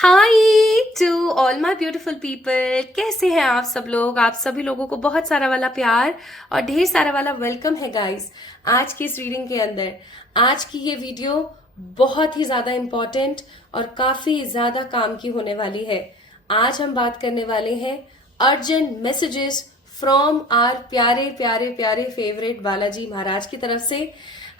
Hi to all my beautiful people. कैसे हैं आप सब लोग? आप सभी लोगों को बहुत सारा वाला प्यार और ढेर सारा वाला वेलकम है गाइस आज की इस रीडिंग के अंदर। आज की ये वीडियो बहुत ही ज्यादा इम्पोर्टेंट और काफी ज्यादा काम की होने वाली है। आज हम बात करने वाले हैं अर्जेंट मैसेजेस फ्रॉम आर प्यारे प्यारे प्यारे फेवरेट बालाजी महाराज की तरफ से।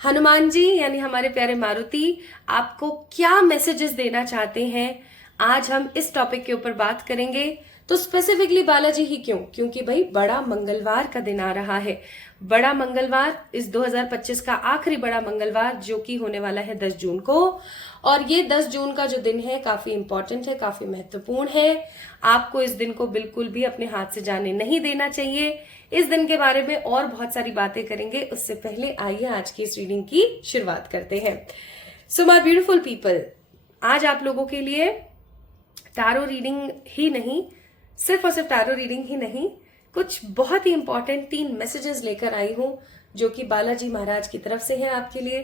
हनुमान जी यानी हमारे प्यारे मारुति आपको क्या मैसेजेस देना चाहते हैं, आज हम इस टॉपिक के ऊपर बात करेंगे। तो स्पेसिफिकली बालाजी ही क्यों? क्योंकि भाई बड़ा मंगलवार का दिन आ रहा है। बड़ा मंगलवार, इस 2025 का आखिरी बड़ा मंगलवार जो कि होने वाला है 10 जून को। और ये 10 जून का जो दिन है काफी इंपॉर्टेंट है, काफी महत्वपूर्ण है। आपको इस दिन को बिल्कुल भी अपने हाथ से जाने नहीं देना चाहिए। इस दिन के बारे में और बहुत सारी बातें करेंगे, उससे पहले आइए आज की इस रीडिंग की शुरुआत करते हैं। सो माय ब्यूटीफुल पीपल, आज आप लोगों के लिए टैरो रीडिंग ही नहीं, सिर्फ और सिर्फ टैरो रीडिंग ही नहीं, कुछ बहुत ही इंपॉर्टेंट 3 मैसेजेस लेकर आई हूं जो कि बालाजी महाराज की तरफ से हैं आपके लिए।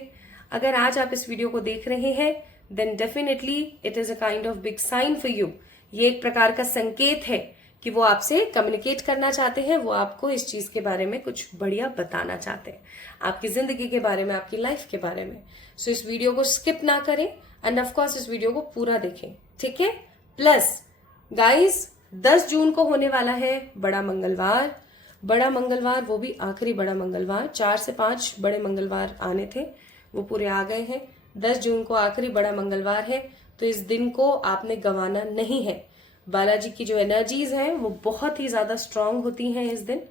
अगर आज आप इस वीडियो को देख रहे हैं then definitely it is a kind of big sign for you. ये एक प्रकार का संकेत है कि वो आपसे कम्युनिकेट करना चाहते हैं, वो आपको इस चीज के बारे में कुछ बढ़िया बताना चाहते हैं, आपकी जिंदगी के बारे में, आपकी लाइफ के बारे में। सो इस वीडियो को स्किप ना करें एंड ऑफ कोर्स इस वीडियो को पूरा देखें, ठीक है? प्लस गाइस 10 जून को होने वाला है बड़ा मंगलवार। बड़ा मंगलवार, वो भी आखिरी बड़ा मंगलवार। 4 से 5 बड़े मंगलवार आने थे, वो पूरे आ गए हैं। 10 जून को आखिरी बड़ा मंगलवार है, तो इस दिन को आपने गंवाना नहीं है। बालाजी की जो एनर्जीज हैं वो बहुत ही ज्यादा स्ट्रांग होती हैं इस दिन।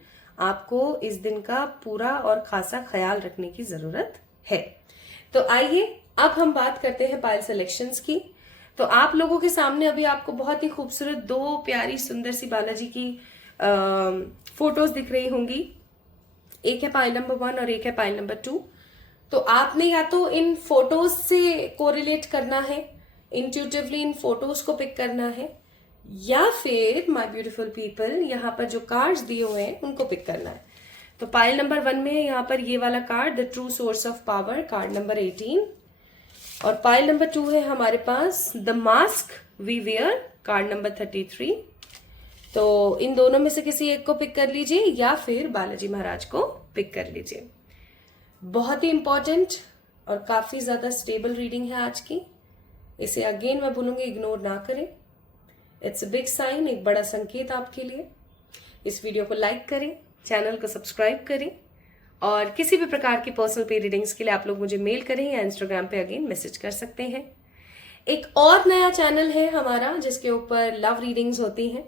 आपको इस दिन का पूरा और खासा ख्याल रखने की जरूरत है। तो आइए अब हम बात करते हैं पायल सिलेक्शंस की। तो आप लोगों के सामने अभी आपको बहुत ही खूबसूरत 2 प्यारी सुंदर सी बालाजी की फोटोज दिख रही होंगी। एक है पायल नंबर 1 और एक है पायल नंबर 2। तो आपने या तो इन फोटोज से कोरिलेट करना है, इंट्यूटिवली इन फोटोज को पिक करना है, या फिर माय ब्यूटीफुल पीपल यहाँ पर जो कार्ड्स दिए हुए हैं उनको पिक करना है। तो पायल नंबर 1 में यहाँ पर ये वाला card, the true source of power, card number 18। और पाइल नंबर 2 है हमारे पास the mask we wear, card number 33। तो इन दोनों में से किसी एक को पिक कर लीजिए या फिर बालाजी महाराज को पिक कर लीजिए। बहुत ही इंपॉर्टेंट और काफी ज्यादा स्टेबल रीडिंग है आज की। इसे अगेन मैं बोलूंगी इग्नोर ना करें। इट्स अ बिग साइन, एक बड़ा संकेत आपके लिए। इस वीडियो को लाइक करें, चैनल को सब्सक्राइब करें और किसी भी प्रकार की पर्सनल पे रीडिंग्स के लिए आप लोग मुझे मेल करें या इंस्टाग्राम पे अगेन मैसेज कर सकते हैं। एक और नया चैनल है हमारा जिसके ऊपर लव रीडिंग्स होती हैं,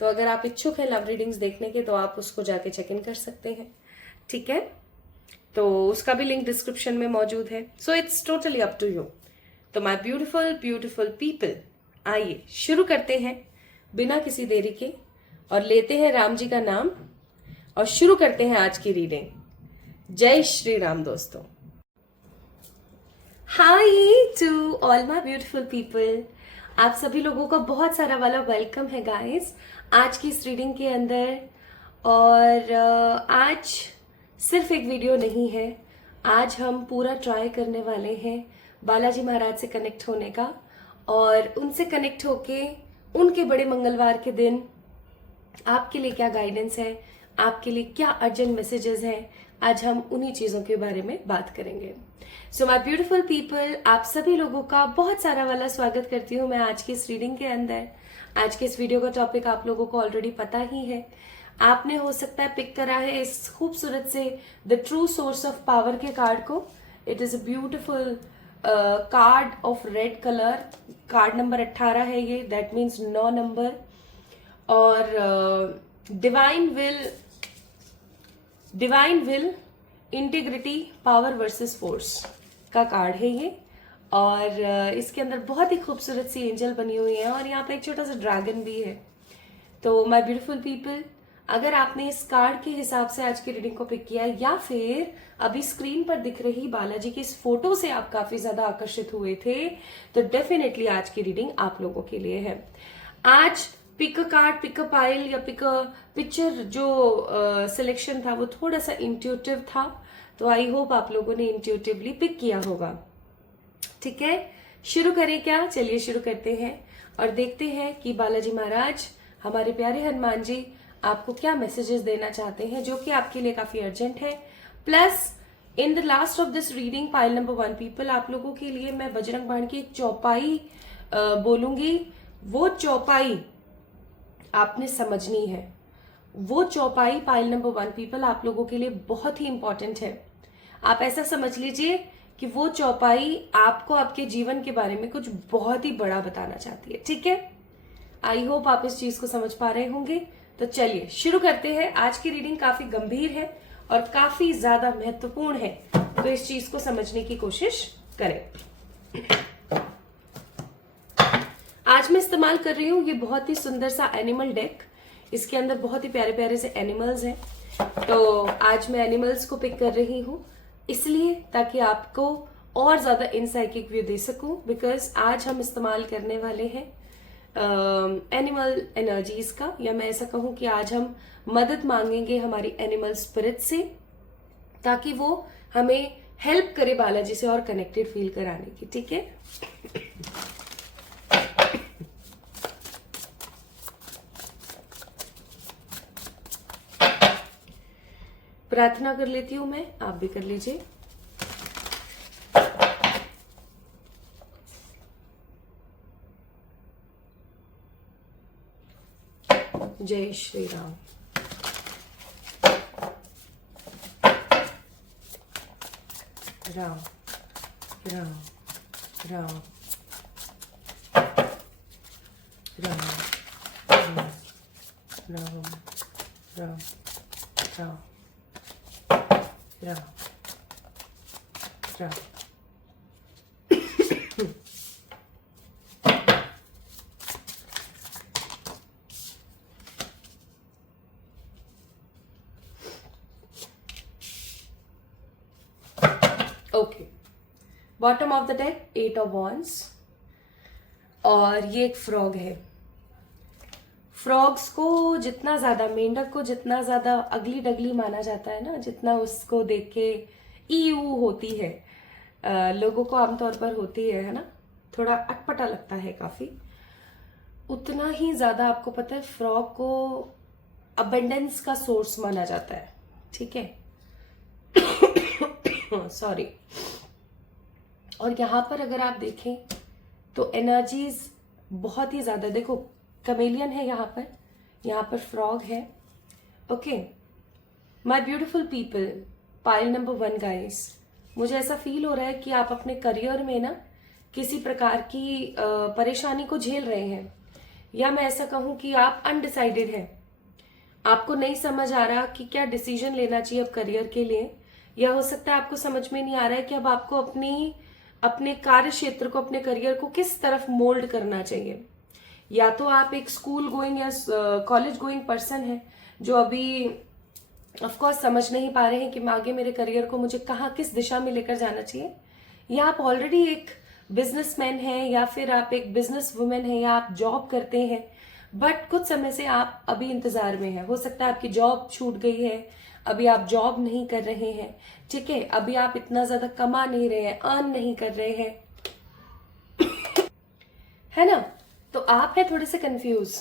तो अगर आप इच्छुक हैं लव रीडिंग्स देखने के तो आप उसको जाके चेक इन कर सकते हैं, ठीक है? तो उसका भी लिंक डिस्क्रिप्शन में मौजूद है। So it's totally up to you. तो माय ब्यूटीफुल ब्यूटीफुल पीपल, आइए शुरू करते हैं बिना किसी देरी के और लेते हैं राम जी का नाम और शुरू करते हैं आज की रीडिंग। जय श्री राम दोस्तों। Hi to all my beautiful people, आप सभी लोगों का बहुत सारा वाला वेलकम है गाइस आज की इस रीडिंग के अंदर। और आज सिर्फ एक वीडियो नहीं है, आज हम पूरा ट्राई करने वाले हैं बालाजी महाराज से कनेक्ट होने का और उनसे कनेक्ट होके उनके बड़े मंगलवार के दिन आपके लिए क्या गाइडेंस है, आपके लिए क्या अर्जेंट मैसेजेस हैं, आज हम उन्हीं चीजों के बारे में बात करेंगे। सो माय ब्यूटीफुल पीपल, आप सभी लोगों का बहुत सारा वाला स्वागत करती हूँ मैं आज की इस रीडिंग के अंदर। आज के इस वीडियो का टॉपिक आप लोगों को ऑलरेडी पता ही है। आपने हो सकता है पिक करा है इस खूबसूरत से the true source of power के कार्ड को। It is a beautiful card of red colour, card number 18 है ये, दैट मीन्स 9 नंबर। और divine will, integrity, power versus force का कार्ड है ये। और इसके अंदर बहुत ही खूबसूरत सी एंजल बनी हुई है और यहाँ पे एक छोटा सा ड्रैगन भी है। तो माय ब्यूटीफुल पीपल, अगर आपने इस कार्ड के हिसाब से आज की रीडिंग को पिक किया या फिर अभी स्क्रीन पर दिख रही बालाजी की इस फोटो से आप काफी ज्यादा आकर्षित हुए थे, तो डेफिनेटली आज की रीडिंग आप लोगों के लिए है। आज pick a card, pick a pile या पिक अ पिक्चर जो सिलेक्शन था वो थोड़ा सा इंट्यूटिव था, तो आई होप आप लोगों ने इंट्यूटिवली पिक किया होगा, ठीक है? शुरू करें क्या? चलिए शुरू करते हैं और देखते हैं कि बालाजी महाराज, हमारे प्यारे हनुमान जी, आपको क्या मैसेजेस देना चाहते हैं, जो कि आपके लिए काफी अर्जेंट है। Plus in the last of this reading pile number 1 people, आप लोगों के लिए मैं बजरंग बाण की एक चौपाई बोलूंगी। वो चौपाई आपने समझनी है। वो चौपाई पाइल नंबर 1 पीपल आप लोगों के लिए बहुत ही इंपॉर्टेंट है। आप ऐसा समझ लीजिए कि वो चौपाई आपको आपके जीवन के बारे में कुछ बहुत ही बड़ा बताना चाहती है। ठीक है, आई होप आप इस चीज को समझ पा रहे होंगे। तो चलिए शुरू करते हैं। आज की रीडिंग काफी गंभीर है और काफी ज्यादा महत्वपूर्ण है, तो इस चीज को समझने की कोशिश करें। आज मैं इस्तेमाल कर रही हूँ ये बहुत ही सुंदर सा एनिमल डेक। इसके अंदर बहुत ही प्यारे प्यारे से एनिमल्स हैं, तो आज मैं एनिमल्स को पिक कर रही हूँ इसलिए ताकि आपको और ज्यादा इनसाइकिक व्यू दे सकूं, बिकॉज आज हम इस्तेमाल करने वाले हैं एनिमल एनर्जीज का, या मैं ऐसा कहूं कि आज हम मदद मांगेंगे हमारी एनिमल स्पिरिट से, ताकि वो हमें हेल्प करे बालाजी से और कनेक्टेड फील कराने की। ठीक है, प्रार्थना कर लेती हूं मैं, आप भी कर लीजिए। जय Shri Ram. Ram Ram Ram Ram Ram Ram Ram Ram Ram Ram. Okay, bottom of the deck 8 of wands, और ये एक फ्रॉग है। फ्रॉग्स को जितना ज्यादा, मेंढक को जितना ज्यादा अगली डगली माना जाता है ना, जितना उसको देख के ईयू होती है, लोगों को आमतौर पर होती है ना, थोड़ा अटपटा लगता है काफी, उतना ही ज्यादा आपको पता है फ्रॉग को अबंडेंस का सोर्स माना जाता है। ठीक है, सॉरी। और यहां पर अगर आप देखें तो एनर्जीज बहुत ही ज्यादा, देखो कमेलियन है यहाँ पर फ्रॉग है। Okay, my beautiful people, pile number 1 guys, मुझे ऐसा फील हो रहा है कि आप अपने करियर में ना किसी प्रकार की परेशानी को झेल रहे हैं, या मैं ऐसा कहूं कि आप अनडिसाइडेड हैं। आपको नहीं समझ आ रहा कि क्या डिसीजन लेना चाहिए अब करियर के लिए, या हो सकता है आपको समझ में नहीं आ रहा है कि अब आपको अपने कार्य क्षेत्र को, अपने करियर को किस तरफ मोल्ड करना चाहिए। या तो आप एक स्कूल गोइंग या कॉलेज गोइंग पर्सन है जो अभी ऑफ कोर्स समझ नहीं पा रहे हैं कि आगे मेरे करियर को मुझे कहाँ, किस दिशा में लेकर जाना चाहिए, या आप ऑलरेडी एक बिजनेसमैन हैं, या फिर आप एक बिजनेस वुमेन है, या आप जॉब करते हैं, बट कुछ समय से आप अभी इंतजार में हैं। हो सकता है आपकी जॉब छूट गई है, अभी आप जॉब नहीं कर रहे हैं। ठीक है, अभी आप इतना ज्यादा कमा नहीं रहे हैं, अर्न नहीं कर रहे हैं, है ना। तो आप है थोड़े से कंफ्यूज,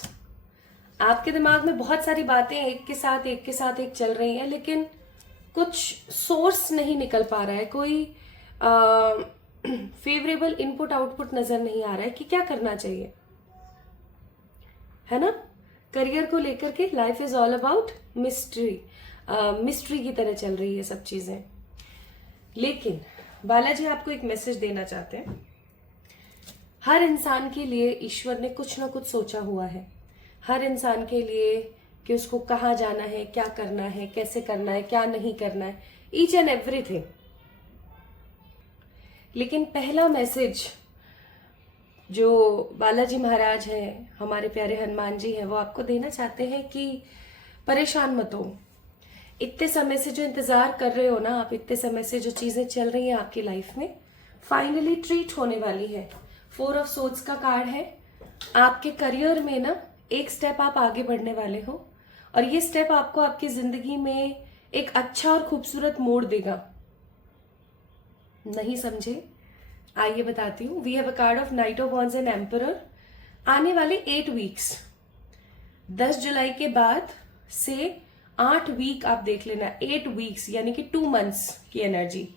आपके दिमाग में बहुत सारी बातें एक के साथ एक चल रही हैं, लेकिन कुछ सोर्स नहीं निकल पा रहा है, कोई फेवरेबल इनपुट आउटपुट नजर नहीं आ रहा है कि क्या करना चाहिए, है ना। करियर को लेकर के life is all about mystery की तरह चल रही है सब चीजें। लेकिन बालाजी आपको एक मैसेज देना चाहते हैं। हर इंसान के लिए ईश्वर ने कुछ ना कुछ सोचा हुआ है, हर इंसान के लिए, कि उसको कहाँ जाना है, क्या करना है, कैसे करना है, क्या नहीं करना है, ईच एंड एवरीथिंग। लेकिन पहला मैसेज जो बालाजी महाराज हैं, हमारे प्यारे हनुमान जी हैं, वो आपको देना चाहते हैं कि परेशान मत हो। इतने समय से जो इंतजार कर रहे हो ना आप, इतने समय से जो चीजें चल रही हैं आपकी लाइफ में, फाइनली ट्रीट होने वाली है। 4 ऑफ सोर्ड्स का कार्ड है। आपके करियर में ना एक स्टेप आप आगे बढ़ने वाले हो, और ये स्टेप आपको आपकी जिंदगी में एक अच्छा और खूबसूरत मोड़ देगा। नहीं समझे आइए बताती हूँ। We have a card of knight of wands and emperor. आने वाले 8 वीक्स, 10 जुलाई के बाद से 8 वीक आप देख लेना। 8 वीक्स यानी कि 2 मंथ्स की एनर्जी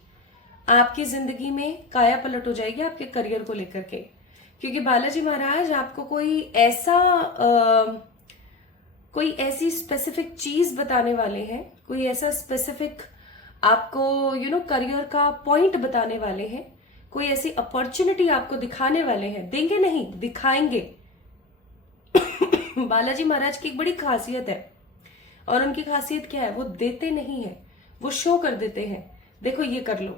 आपकी जिंदगी में काया पलट हो जाएगी आपके करियर को लेकर के। क्योंकि बालाजी महाराज आपको कोई ऐसी स्पेसिफिक चीज बताने वाले हैं, कोई ऐसा स्पेसिफिक आपको करियर का पॉइंट बताने वाले हैं, कोई ऐसी अपॉर्चुनिटी आपको दिखाने वाले हैं। देंगे नहीं, दिखाएंगे। बालाजी महाराज की एक बड़ी खासियत है, और उनकी खासियत क्या है? वो देते नहीं है, वो शो कर देते हैं। देखो ये कर लो,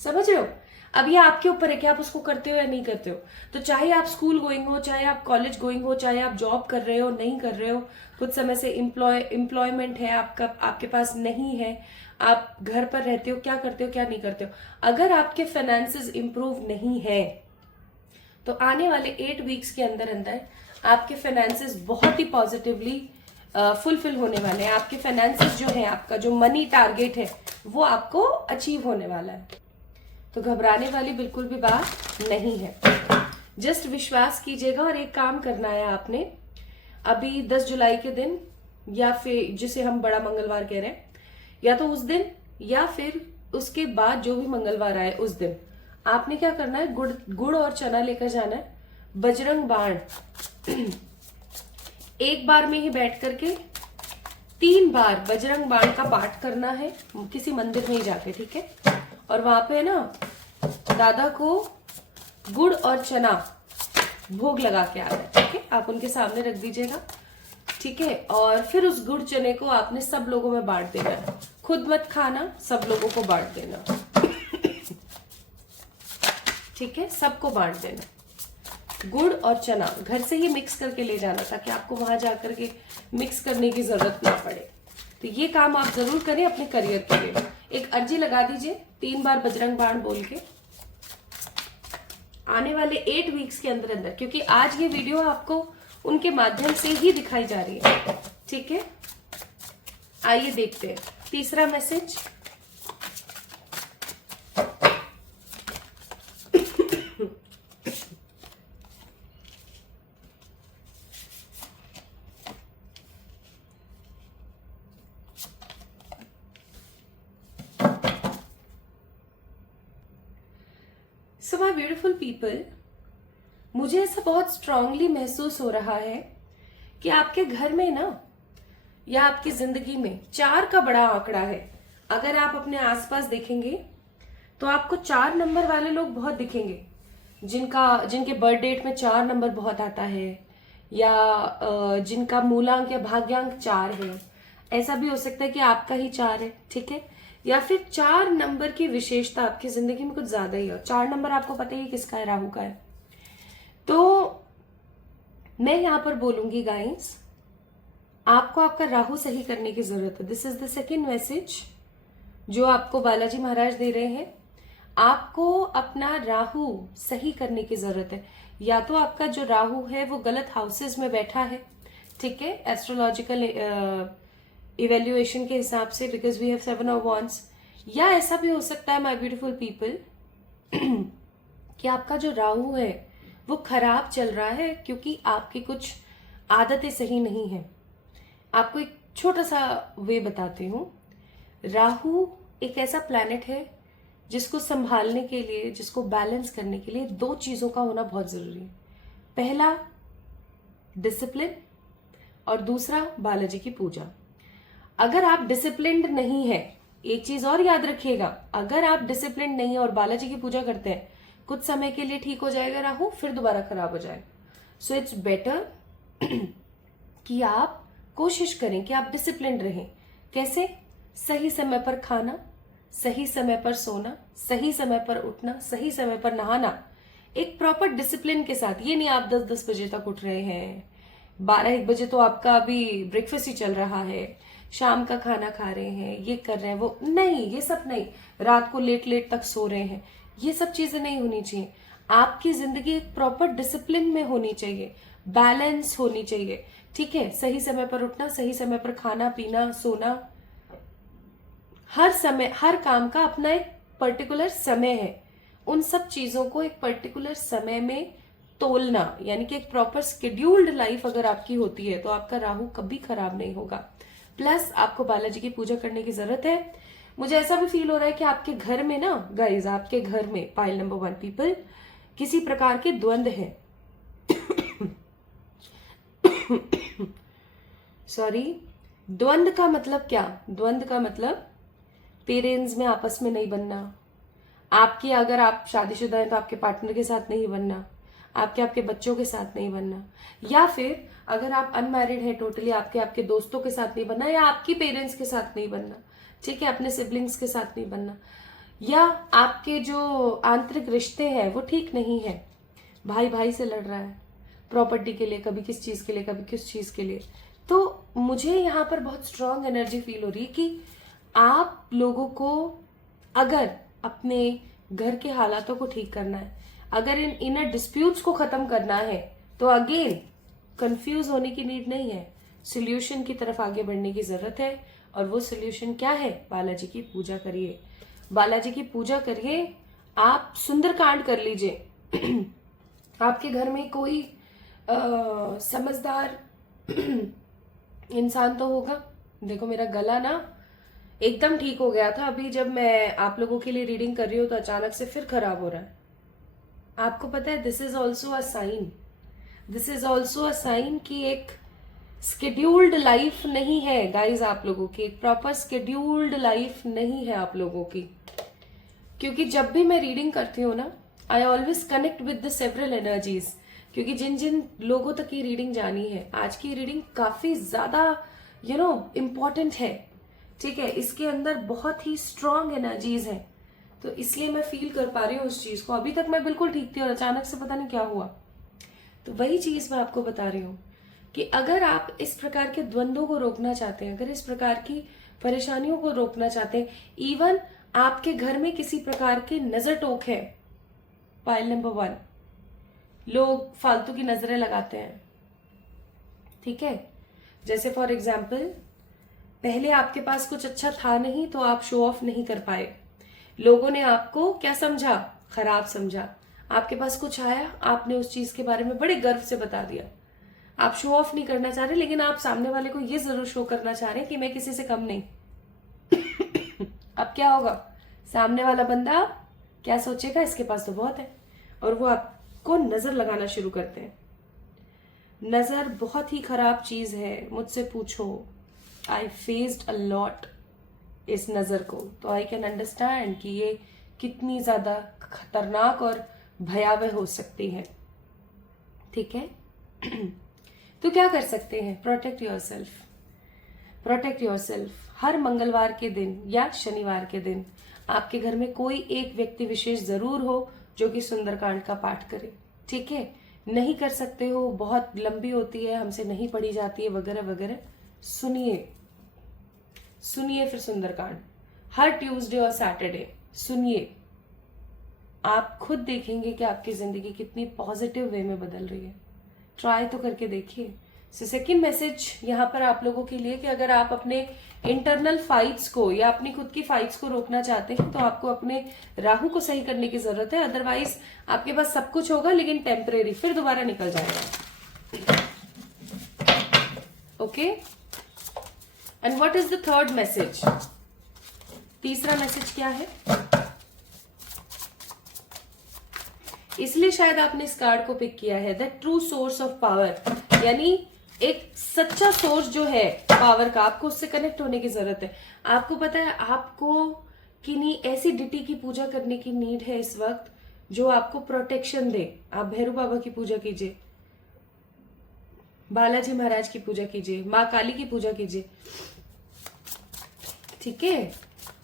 समझ रहे हो? अब ये आपके ऊपर है कि आप उसको करते हो या नहीं करते हो। तो चाहे आप स्कूल गोइंग हो, चाहे आप कॉलेज गोइंग हो, चाहे आप जॉब कर रहे हो, नहीं कर रहे हो, कुछ समय से एम्प्लॉयमेंट है आपका, आपके पास नहीं है, आप घर पर रहते हो, क्या करते हो क्या नहीं करते हो, अगर आपके फाइनेंसेस इंप्रूव नहीं है तो आने वाले 8 वीक्स के अंदर अंदर आपके फाइनेंसेस बहुत ही पॉजिटिवली फुलफिल होने वाले हैं। आपके फाइनेंसेस जो है, आपका जो मनी टारगेट है, वो आपको अचीव होने वाला है। तो घबराने वाली बिल्कुल भी बात नहीं है। जस्ट विश्वास कीजिएगा। और एक काम करना है आपने, अभी 10 जुलाई के दिन, या फिर जिसे हम बड़ा मंगलवार कह रहे हैं, या तो उस दिन या फिर उसके बाद जो भी मंगलवार आए उस दिन आपने क्या करना है, गुड़ और चना लेकर जाना है। बजरंग बाण एक बार में ही बैठ करके 3 बार बजरंग बाण का पाठ करना है, किसी मंदिर में ही जाके, ठीक है? और वहां पे ना दादा को गुड़ और चना भोग लगा के आना है, ठीक है? आप उनके सामने रख दीजिएगा, ठीक है? और फिर उस गुड़ चने को आपने सब लोगों में बांट देना है। खुद मत खाना, सब लोगों को बांट देना, ठीक है? सबको बांट देना। गुड़ और चना घर से ही मिक्स करके ले जाना, ताकि आपको वहां जाकर के मिक्स करने की जरूरत ना पड़े। तो ये काम आप जरूर करें अपने करियर के लिए। एक अर्जी लगा दीजिए 3 बार बजरंग बाण बोल के आने वाले 8 वीक्स के अंदर अंदर, क्योंकि आज ये वीडियो आपको उनके माध्यम से ही दिखाई जा रही है, ठीक है? आइए देखते हैं तीसरा message. So my beautiful people, मुझे ऐसा बहुत स्ट्रांगली महसूस हो रहा है कि आपके घर में ना, या आपकी जिंदगी में 4 का बड़ा आंकड़ा है। अगर आप अपने आसपास देखेंगे तो आपको 4 नंबर वाले लोग बहुत दिखेंगे, जिनके बर्थ डेट में 4 नंबर बहुत आता है, या जिनका मूलांक या भाग्यांक 4 है। ऐसा भी हो सकता है कि आपका ही 4 है, ठीक है? या फिर 4 नंबर की विशेषता आपकी जिंदगी में कुछ ज्यादा ही है। 4 नंबर आपको पता ही किसका है, राहु का है। तो मैं यहां पर बोलूंगी गाइस, आपको आपका राहु सही करने की जरूरत है। This is the second message जो आपको बालाजी महाराज दे रहे हैं। आपको अपना राहु सही करने की जरूरत है। या तो आपका जो राहु है वो गलत हाउसेस में बैठा है, ठीक है, एस्ट्रोलॉजिकल इवेल्युएशन के हिसाब से, because we have 7 of wands. या ऐसा भी हो सकता है माय ब्यूटीफुल पीपल कि आपका जो राहु है वो खराब चल रहा है, क्योंकि आपकी कुछ आदतें सही नहीं है। आपको एक छोटा सा वे बताती हूँ। राहु एक ऐसा प्लैनेट है जिसको संभालने के लिए, जिसको बैलेंस करने के लिए 2 चीजों का होना बहुत जरूरी है। पहला डिसिप्लिन, और दूसरा बालाजी की पूजा। अगर आप डिसिप्लिन्ड नहीं है, एक चीज और याद रखिएगा, अगर आप डिसिप्लिन नहीं है और बालाजी की पूजा करते हैं, कुछ समय के लिए ठीक हो जाएगा राहु, फिर दोबारा खराब हो जाएगा। सो इट्स बेटर कि आप कोशिश करें कि आप डिसिप्लिन रहें। कैसे? सही समय पर खाना, सही समय पर सोना, सही समय पर उठना, सही समय पर नहाना, एक प्रॉपर डिसिप्लिन के साथ। ये नहीं आप 10-10 बजे तक उठ रहे हैं, 12-1 बजे तो आपका अभी ब्रेकफास्ट ही चल रहा है, शाम का खाना खा रहे हैं, ये कर रहे हैं, वो नहीं, ये सब नहीं, रात को लेट लेट तक सो रहे हैं, ये सब चीजें नहीं होनी चाहिए। आपकी जिंदगी एक प्रॉपर डिसिप्लिन में होनी चाहिए, बैलेंस होनी चाहिए, ठीक है? सही समय पर उठना, सही समय पर खाना पीना, सोना, हर समय हर काम का अपना एक पर्टिकुलर समय है। उन सब चीजों को एक पर्टिकुलर समय में तोलना, यानी कि एक प्रॉपर स्केड्यूल्ड लाइफ अगर आपकी होती है तो आपका राहु कभी खराब नहीं होगा। प्लस आपको बालाजी की पूजा करने की जरूरत है। मुझे ऐसा भी फील हो रहा है कि आपके घर में ना गाइज, आपके घर में पाइल नंबर 1 पीपल किसी प्रकार के द्वंद्व है। सॉरी, द्वंद्व का मतलब क्या? द्वंद्व का मतलब पेरेंट्स में आपस में नहीं बनना, आपकी अगर आप शादीशुदा हैं तो आपके पार्टनर के साथ नहीं बनना, आपके बच्चों के साथ नहीं बनना, या फिर अगर आप अनमैरिड हैं टोटली आपके दोस्तों के साथ नहीं बनना, या आपकी पेरेंट्स के साथ नहीं बनना, ठीक है, अपने सिबलिंग्स के साथ नहीं बनना, या आपके जो आंतरिक रिश्ते हैं वो ठीक नहीं है, भाई भाई से लड़ रहा है प्रॉपर्टी के लिए, कभी किस चीज के लिए, कभी किस चीज के लिए। तो मुझे यहाँ पर बहुत स्ट्रांग एनर्जी फील हो रही है कि आप लोगों को अगर अपने घर के हालातों को ठीक करना है, अगर इन इनर डिस्प्यूट्स को खत्म करना है, तो अगेन कंफ्यूज होने की नीड नहीं है, सोल्यूशन की तरफ आगे बढ़ने की जरूरत है। और वो सोल्यूशन क्या है? बालाजी की पूजा करिए, बालाजी की पूजा करिए, आप सुंदरकांड कर लीजिए। आपके घर में कोई समझदार इंसान तो होगा। देखो मेरा गला ना एकदम ठीक हो गया था, अभी जब मैं आप लोगों के लिए रीडिंग कर रही हूँ तो अचानक से फिर खराब हो रहा है। आपको पता है, this is also a sign, this is also a sign कि एक स्केड्यूल्ड लाइफ नहीं है गाइज आप लोगों की, एक प्रॉपर स्केड्यूल्ड लाइफ नहीं है आप लोगों की। क्योंकि जब भी मैं रीडिंग करती हूँ ना, I always connect with the several energies, क्योंकि जिन जिन लोगों तक ये रीडिंग जानी है, आज की रीडिंग काफी ज्यादा इम्पोर्टेंट है, ठीक है, इसके अंदर बहुत ही स्ट्रांग एनर्जीज है, तो इसलिए मैं फील कर पा रही हूँ उस चीज को। अभी तक मैं बिल्कुल ठीक थी और अचानक से पता नहीं क्या हुआ। तो वही चीज मैं आपको बता रही हूँ कि अगर आप इस प्रकार के द्वंद्वों को रोकना चाहते हैं, अगर इस प्रकार की परेशानियों को रोकना चाहते हैं, इवन आपके घर में किसी प्रकार के नजर टोक है, पाइल नंबर 1, लोग फालतू की नजरें लगाते हैं, ठीक है, जैसे फॉर एग्जाम्पल पहले आपके पास कुछ अच्छा था नहीं तो आप शो ऑफ नहीं कर पाए, लोगों ने आपको क्या समझा? खराब समझा। आपके पास कुछ आया, आपने उस चीज के बारे में बड़े गर्व से बता दिया, आप शो ऑफ नहीं करना चाह रहे, लेकिन आप सामने वाले को ये जरूर शो करना चाह रहे हैं कि मैं किसी से कम नहीं। अब क्या होगा? सामने वाला बंदा क्या सोचेगा? इसके पास तो बहुत है, और वो आपको नजर लगाना शुरू करते हैं। नजर बहुत ही खराब चीज है, मुझसे पूछो, आई फेस्ड अ लॉट इस नजर को, तो आई कैन अंडरस्टैंड कि ये कितनी ज्यादा खतरनाक और भयावह हो सकती है, ठीक है। तो क्या कर सकते हैं? Protect yourself, protect yourself. हर मंगलवार के दिन या शनिवार के दिन आपके घर में कोई एक व्यक्ति विशेष जरूर हो जो कि सुंदरकांड का पाठ करे, ठीक है। नहीं कर सकते हो, बहुत लंबी होती है, हमसे नहीं पढ़ी जाती है वगैरह वगैरह, सुनिए सुनिए फिर सुंदरकांड हर ट्यूसडे और सैटरडे सुनिए, आप खुद देखेंगे कि आपकी जिंदगी कितनी पॉजिटिव वे में बदल रही है। ट्राई तो करके देखिए। सेकेंड मैसेज यहाँ पर आप लोगों के लिए कि अगर आप अपने इंटरनल फाइट्स को या अपनी खुद की फाइट्स को रोकना चाहते हैं तो आपको अपने राहु को सही करने की जरूरत है, अदरवाइज आपके पास सब कुछ होगा लेकिन टेम्परेरी, फिर दोबारा निकल जाएगा। Okay, and what is the third message? तीसरा मैसेज क्या है? इसलिए शायद आपने इस कार्ड को पिक किया है, the true source of power, यानी एक सच्चा सोर्स जो है पावर का, आपको उससे कनेक्ट होने की जरूरत है। आपको पता है आपको किन्हीं ऐसी डिटी की पूजा करने की नीड है इस वक्त जो आपको प्रोटेक्शन दे। आप भैरू बाबा की पूजा कीजिए, बालाजी महाराज की पूजा कीजिए, माँ काली की पूजा कीजिए, ठीक है।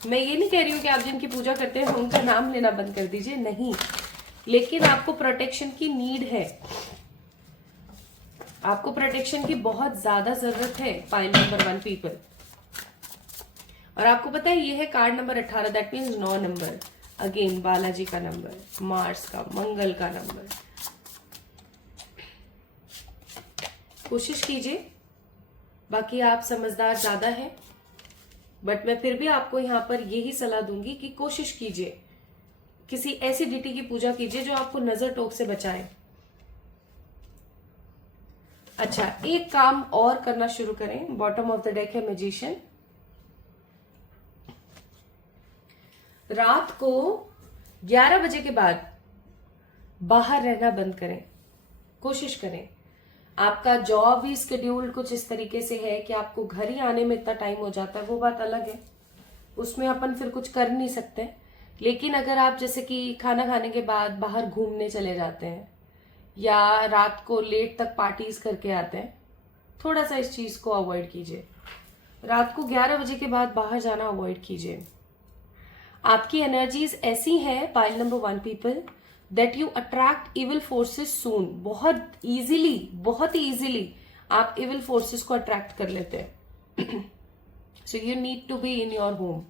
मैं ये नहीं कह रही हूं कि आप जिनकी पूजा करते हैं उनका नाम लेना बंद कर दीजिए, नहीं, लेकिन आपको प्रोटेक्शन की नीड है, आपको प्रोटेक्शन की बहुत ज्यादा जरूरत है पाइल नंबर 1 पीपल। और आपको पता है ये है card number 18, that means 9 number, again Balaji का नंबर, मार्स का, मंगल का नंबर। कोशिश कीजिए, बाकी आप समझदार ज्यादा हैं, बट मैं फिर भी आपको यहाँ पर यही सलाह दूंगी कि कोशिश कीजिए किसी ऐसी डिटी की पूजा कीजिए जो आपको नजर टोक से बचाए। अच्छा, एक काम और करना शुरू करें। बॉटम ऑफ द डेक है मैजिशियन। रात को 11 बजे के बाद बाहर रहना बंद करें, कोशिश करें। आपका जॉब भी स्केड्यूल कुछ इस तरीके से है कि आपको घर ही आने में इतना टाइम हो जाता है, वो बात अलग है, उसमें अपन फिर कुछ कर नहीं सकते। लेकिन अगर आप जैसे कि खाना खाने के बाद बाहर घूमने चले जाते हैं या रात को लेट तक पार्टीज करके आते हैं, थोड़ा सा इस चीज को अवॉइड कीजिए। रात को 11 बजे के बाद बाहर जाना अवॉइड कीजिए। आपकी एनर्जीज ऐसी हैं, pile number 1 people, that you attract evil forces soon. बहुत ही इजीली आप इविल फोर्सेस को अट्रैक्ट कर लेते हैं। So you need to be in your home,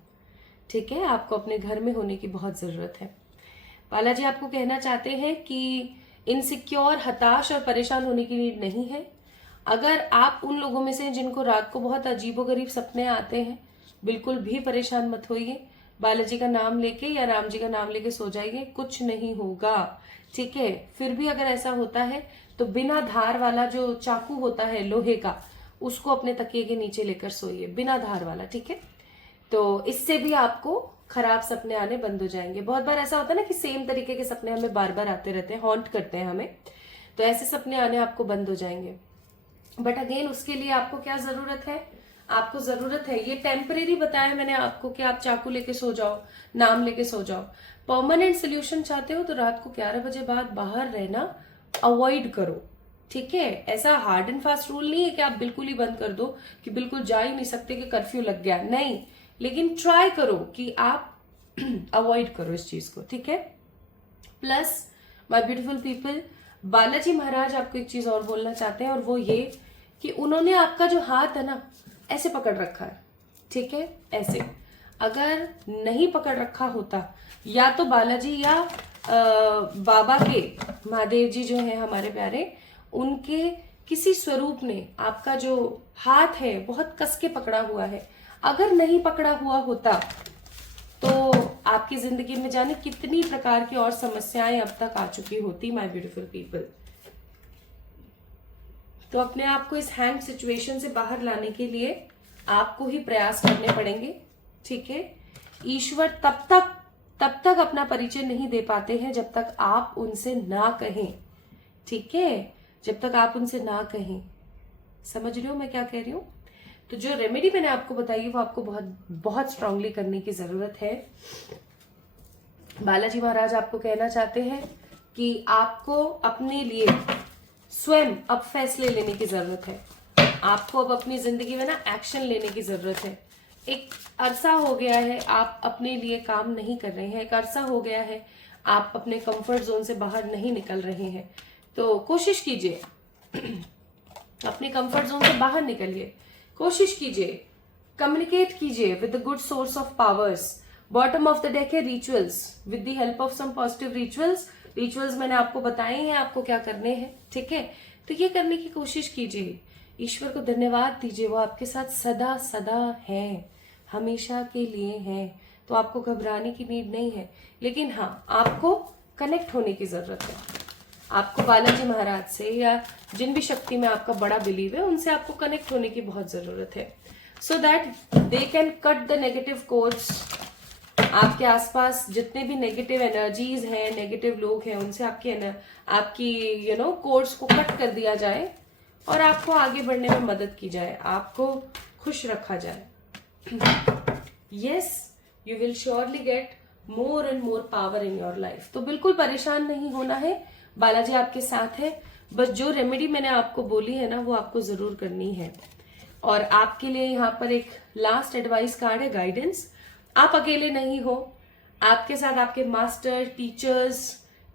ठीक है? आपको अपने घर में होने की बहुत जरूरत है। बालाजी आपको कहना चाहते हैं कि इनसिक्योर, हताश और परेशान होने की नीड नहीं है। अगर आप उन लोगों में से जिनको रात को बहुत अजीबोगरीब सपने आते हैं, बिल्कुल भी परेशान मत होइए। बालाजी का नाम लेके या राम जी का नाम लेके सो जाइए, कुछ नहीं होगा, ठीक है? फिर भी अगर ऐसा होता है तो बिना धार वाला जो चाकू होता है लोहे का, उसको अपने तकिए के नीचे लेकर सोइए, बिना धार वाला, ठीक है? तो इससे भी आपको खराब सपने आने बंद हो जाएंगे। बहुत बार ऐसा होता है ना कि सेम तरीके के सपने हमें बार बार आते रहते हैं, हॉन्ट करते हैं हमें, तो ऐसे सपने आने आपको बंद हो जाएंगे। बट अगेन उसके लिए आपको क्या जरूरत है? आपको जरूरत है, ये टेम्परेरी बताया मैंने आपको कि आप चाकू लेके सो जाओ, नाम लेके सो जाओ। परमानेंट सोल्यूशन चाहते हो तो रात को 11 बजे बाद बाहर रहना अवॉइड करो, ठीक है? ऐसा हार्ड एंड फास्ट रूल नहीं है कि आप बिल्कुल ही बंद कर दो, कि बिल्कुल जा ही नहीं सकते, कि कर्फ्यू लग गया, नहीं। लेकिन ट्राई करो कि आप अवॉइड करो इस चीज को, ठीक है? Plus my beautiful people, Balaji Maharaj आपको एक चीज और बोलना चाहते हैं, और वो ये कि उन्होंने आपका जो हाथ है ना ऐसे पकड़ रखा है, ठीक है? ऐसे अगर नहीं पकड़ रखा होता, या तो बालाजी या बाबा के, महादेव जी जो है हमारे प्यारे, उनके किसी स्वरूप ने आपका जो हाथ है बहुत कस के पकड़ा हुआ है। अगर नहीं पकड़ा हुआ होता तो आपकी जिंदगी में जाने कितनी प्रकार की और समस्याएं अब तक आ चुकी होती, माय ब्यूटीफुल पीपल। तो अपने आप को इस हैंग सिचुएशन से बाहर लाने के लिए आपको ही प्रयास करने पड़ेंगे, ठीक है? ईश्वर तब तक अपना परिचय नहीं दे पाते हैं जब तक आप उनसे ना कहें, ठीक है? जब तक आप उनसे ना कहें। समझ रहे हो मैं क्या कह रही हूं? तो जो रेमेडी मैंने आपको बताई वो आपको बहुत स्ट्रांगली करने की जरूरत है। बालाजी महाराज आपको कहना चाहते हैं कि आपको अपने लिए स्वयं अब फैसले लेने की जरूरत है। आपको अब अपनी जिंदगी में ना एक्शन लेने की जरूरत है। एक अरसा हो गया है आप अपने लिए काम नहीं कर रहे हैं, एक अरसा हो गया है आप अपने कंफर्ट जोन से बाहर नहीं निकल रहे हैं। तो कोशिश कीजिए, अपने कंफर्ट जोन से बाहर निकलिए, कोशिश कीजिए, कम्युनिकेट कीजिए with the good source of powers. Bottom of the deck है rituals, with the help of some positive rituals मैंने आपको बताए हैं आपको क्या करने हैं, ठीक है? तो ये करने की कोशिश कीजिए। ईश्वर को धन्यवाद दीजिए, वो आपके साथ सदा सदा है, हमेशा के लिए है। तो आपको घबराने की नीड नहीं है, लेकिन हाँ आपको कनेक्ट होने की जरूरत है। आपको बालाजी महाराज से या जिन भी शक्ति में आपका बड़ा बिलीव है उनसे आपको कनेक्ट होने की बहुत जरूरत है, so that they can cut the negative codes. आपके आसपास जितने भी नेगेटिव एनर्जीज हैं, नेगेटिव लोग हैं, उनसे आपकी कोड्स को कट कर दिया जाए और आपको आगे बढ़ने में मदद की जाए, आपको खुश रखा जाए। Yes, you will surely get more and more power in your life. तो बिल्कुल परेशान नहीं होना है, बालाजी आपके साथ है। बस जो रेमेडी मैंने आपको बोली है ना वो आपको जरूर करनी है। और आपके लिए यहाँ पर एक लास्ट एडवाइस कार्ड है, गाइडेंस। आप अकेले नहीं हो, आपके साथ आपके मास्टर टीचर्स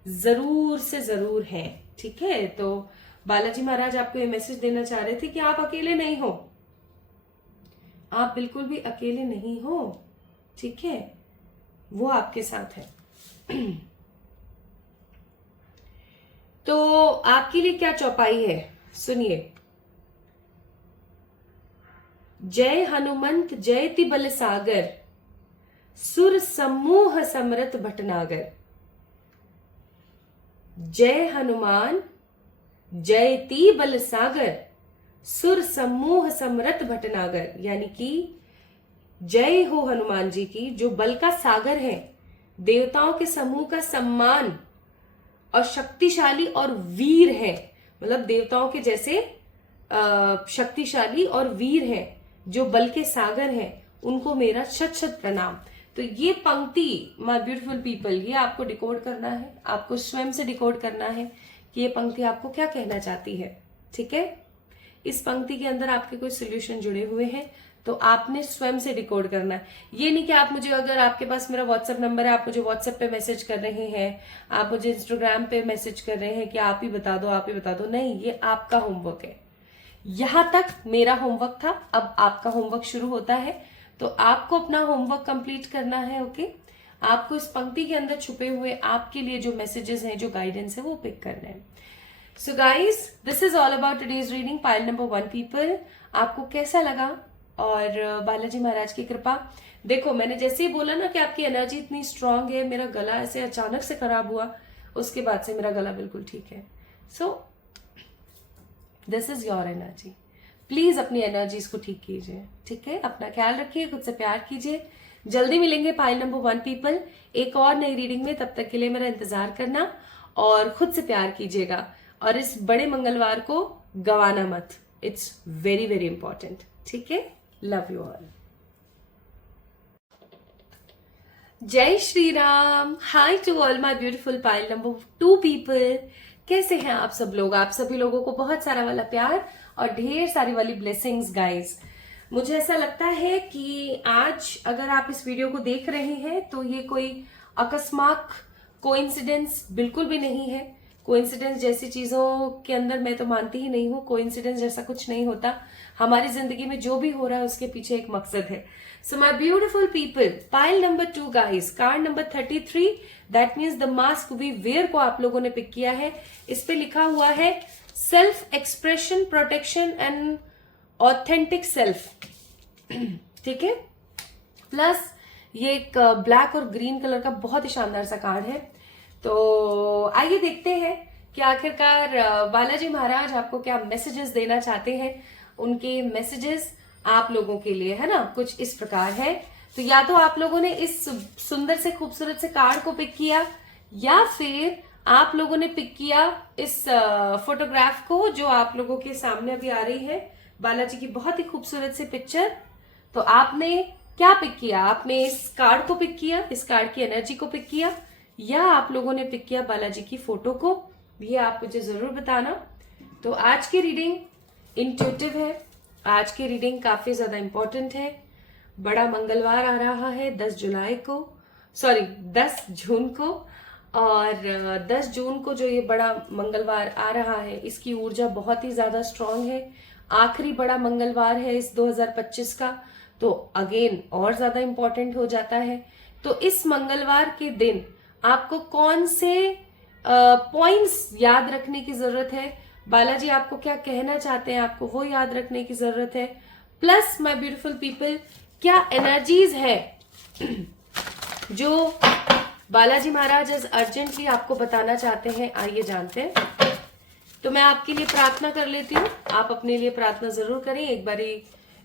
जरूर से जरूर हैं, ठीक है? तो बालाजी महाराज आपको ये मैसेज देना चाह रहे थे कि आप अकेले नहीं हो, आप बिल्कुल भी अकेले नहीं हो, ठीक है? वो आपके साथ है। तो आपके लिए क्या चौपाई है, सुनिए। जय हनुमंत जयति बल सागर, सुर समूह समरथ भटनागर। जय हनुमान जयति बल सागर, सुर समूह समरथ भटनागर। यानी कि जय हो हनुमान जी की, जो बल का सागर है, देवताओं के समूह का सम्मान और शक्तिशाली और वीर है। मतलब देवताओं के जैसे शक्तिशाली और वीर हैं, जो बल के सागर हैं, उनको मेरा शत शत प्रणाम। तो ये पंक्ति माय ब्यूटीफुल पीपल, ये आपको डिकोड करना है, आपको स्वयं से डिकोड करना है कि ये पंक्ति आपको क्या कहना चाहती है। ठीक है, इस पंक्ति के अंदर आपके कोई सोल्यूशन जुड़े हुए हैं तो आपने स्वयं से डिकोड करना है। ये नहीं कि आप मुझे, अगर आपके पास मेरा व्हाट्सएप नंबर है, आप मुझे व्हाट्सएप पे मैसेज कर रहे हैं, आप मुझे इंस्टाग्राम पे मैसेज कर रहे हैं कि आप ही बता दो, आप ही बता दो। नहीं, ये आपका होमवर्क है। यहां तक मेरा होमवर्क था, अब आपका होमवर्क शुरू होता है। तो आपको अपना होमवर्क कंप्लीट करना है। ओके, आपको इस पंक्ति के अंदर छुपे हुए आपके लिए जो मैसेजेस हैं, जो गाइडेंस है, वो पिक करना है। So guys, this is all about today's reading, pile number 1 people. आपको कैसा लगा? और बालाजी महाराज की कृपा। देखो, मैंने जैसे ही बोला ना कि आपकी एनर्जी इतनी स्ट्रांग है, मेरा गला ऐसे अचानक से खराब हुआ, उसके बाद से मेरा गला बिल्कुल ठीक है। So this is your energy. Please अपनी एनर्जीज को ठीक कीजिए। ठीक है, अपना ख्याल रखिए, खुद से प्यार कीजिए। जल्दी मिलेंगे पाइल नंबर 1 पीपल एक और नई रीडिंग में। तब तक के लिए मेरा इंतजार करना और खुद से प्यार कीजिएगा। और इस बड़े मंगलवार को गवाना मत, इट्स वेरी वेरी इंपॉर्टेंट। ठीक है, लव यू ऑल। जय Shri Ram. Hi to all my beautiful pile number 2 people. कैसे हैं आप सब लोग? आप सभी लोगों को बहुत सारा वाला प्यार और ढेर सारी वाली ब्लेसिंग्स गाइस। मुझे ऐसा लगता है कि आज अगर आप इस वीडियो को देख रहे हैं तो ये कोई अकस्मात कोइंसिडेंस बिल्कुल भी नहीं है। कोइंसिडेंस जैसी चीजों के अंदर मैं तो मानती ही नहीं हूँ। कोइंसिडेंस जैसा कुछ नहीं होता। हमारी जिंदगी में जो भी हो रहा है उसके पीछे एक मकसद है। So my beautiful people, pile number 2 guys, card number 33, that means the mask we wear को आप लोगों ने पिक किया है। इस पे लिखा हुआ है self expression, protection and authentic self. ठीक है, प्लस ये एक ब्लैक और ग्रीन कलर का बहुत ही शानदार सा कार्ड है। तो आइए देखते हैं कि आखिरकार बालाजी महाराज आपको क्या मैसेजेस देना चाहते हैं। उनके मैसेजेस आप लोगों के लिए है ना, कुछ इस प्रकार है। तो या तो आप लोगों ने इस सुंदर से खूबसूरत से कार्ड को पिक किया, या फिर आप लोगों ने पिक किया इस फोटोग्राफ को जो आप लोगों के सामने अभी आ रही है, बालाजी की बहुत ही खूबसूरत सी पिक्चर। तो आपने क्या पिक किया? आपने इस कार्ड को पिक किया, इस कार्ड की एनर्जी को पिक किया, या आप लोगों ने पिक किया बालाजी की फोटो को? ये आप मुझे जरूर बताना। तो आज की रीडिंग इंट्यूटिव है, आज की रीडिंग काफी ज्यादा इंपॉर्टेंट है। बड़ा मंगलवार आ रहा है 10 जून को, और 10 जून को जो ये बड़ा मंगलवार आ रहा है, इसकी ऊर्जा बहुत ही ज्यादा स्ट्रांग है। आखिरी बड़ा मंगलवार है इस 2025 का, तो अगेन और ज्यादा इंपॉर्टेंट हो जाता है। तो इस मंगलवार के दिन आपको कौन से पॉइंट्स याद रखने की जरूरत है, बालाजी आपको क्या कहना चाहते हैं, आपको वो याद रखने की जरूरत है। प्लस माय ब्यूटीफुल पीपल, क्या एनर्जीज है जो बालाजी महाराज अर्जेंटली आपको बताना चाहते हैं, आइए जानते हैं। तो मैं आपके लिए प्रार्थना कर लेती हूँ, आप अपने लिए प्रार्थना जरूर करें। एक बारी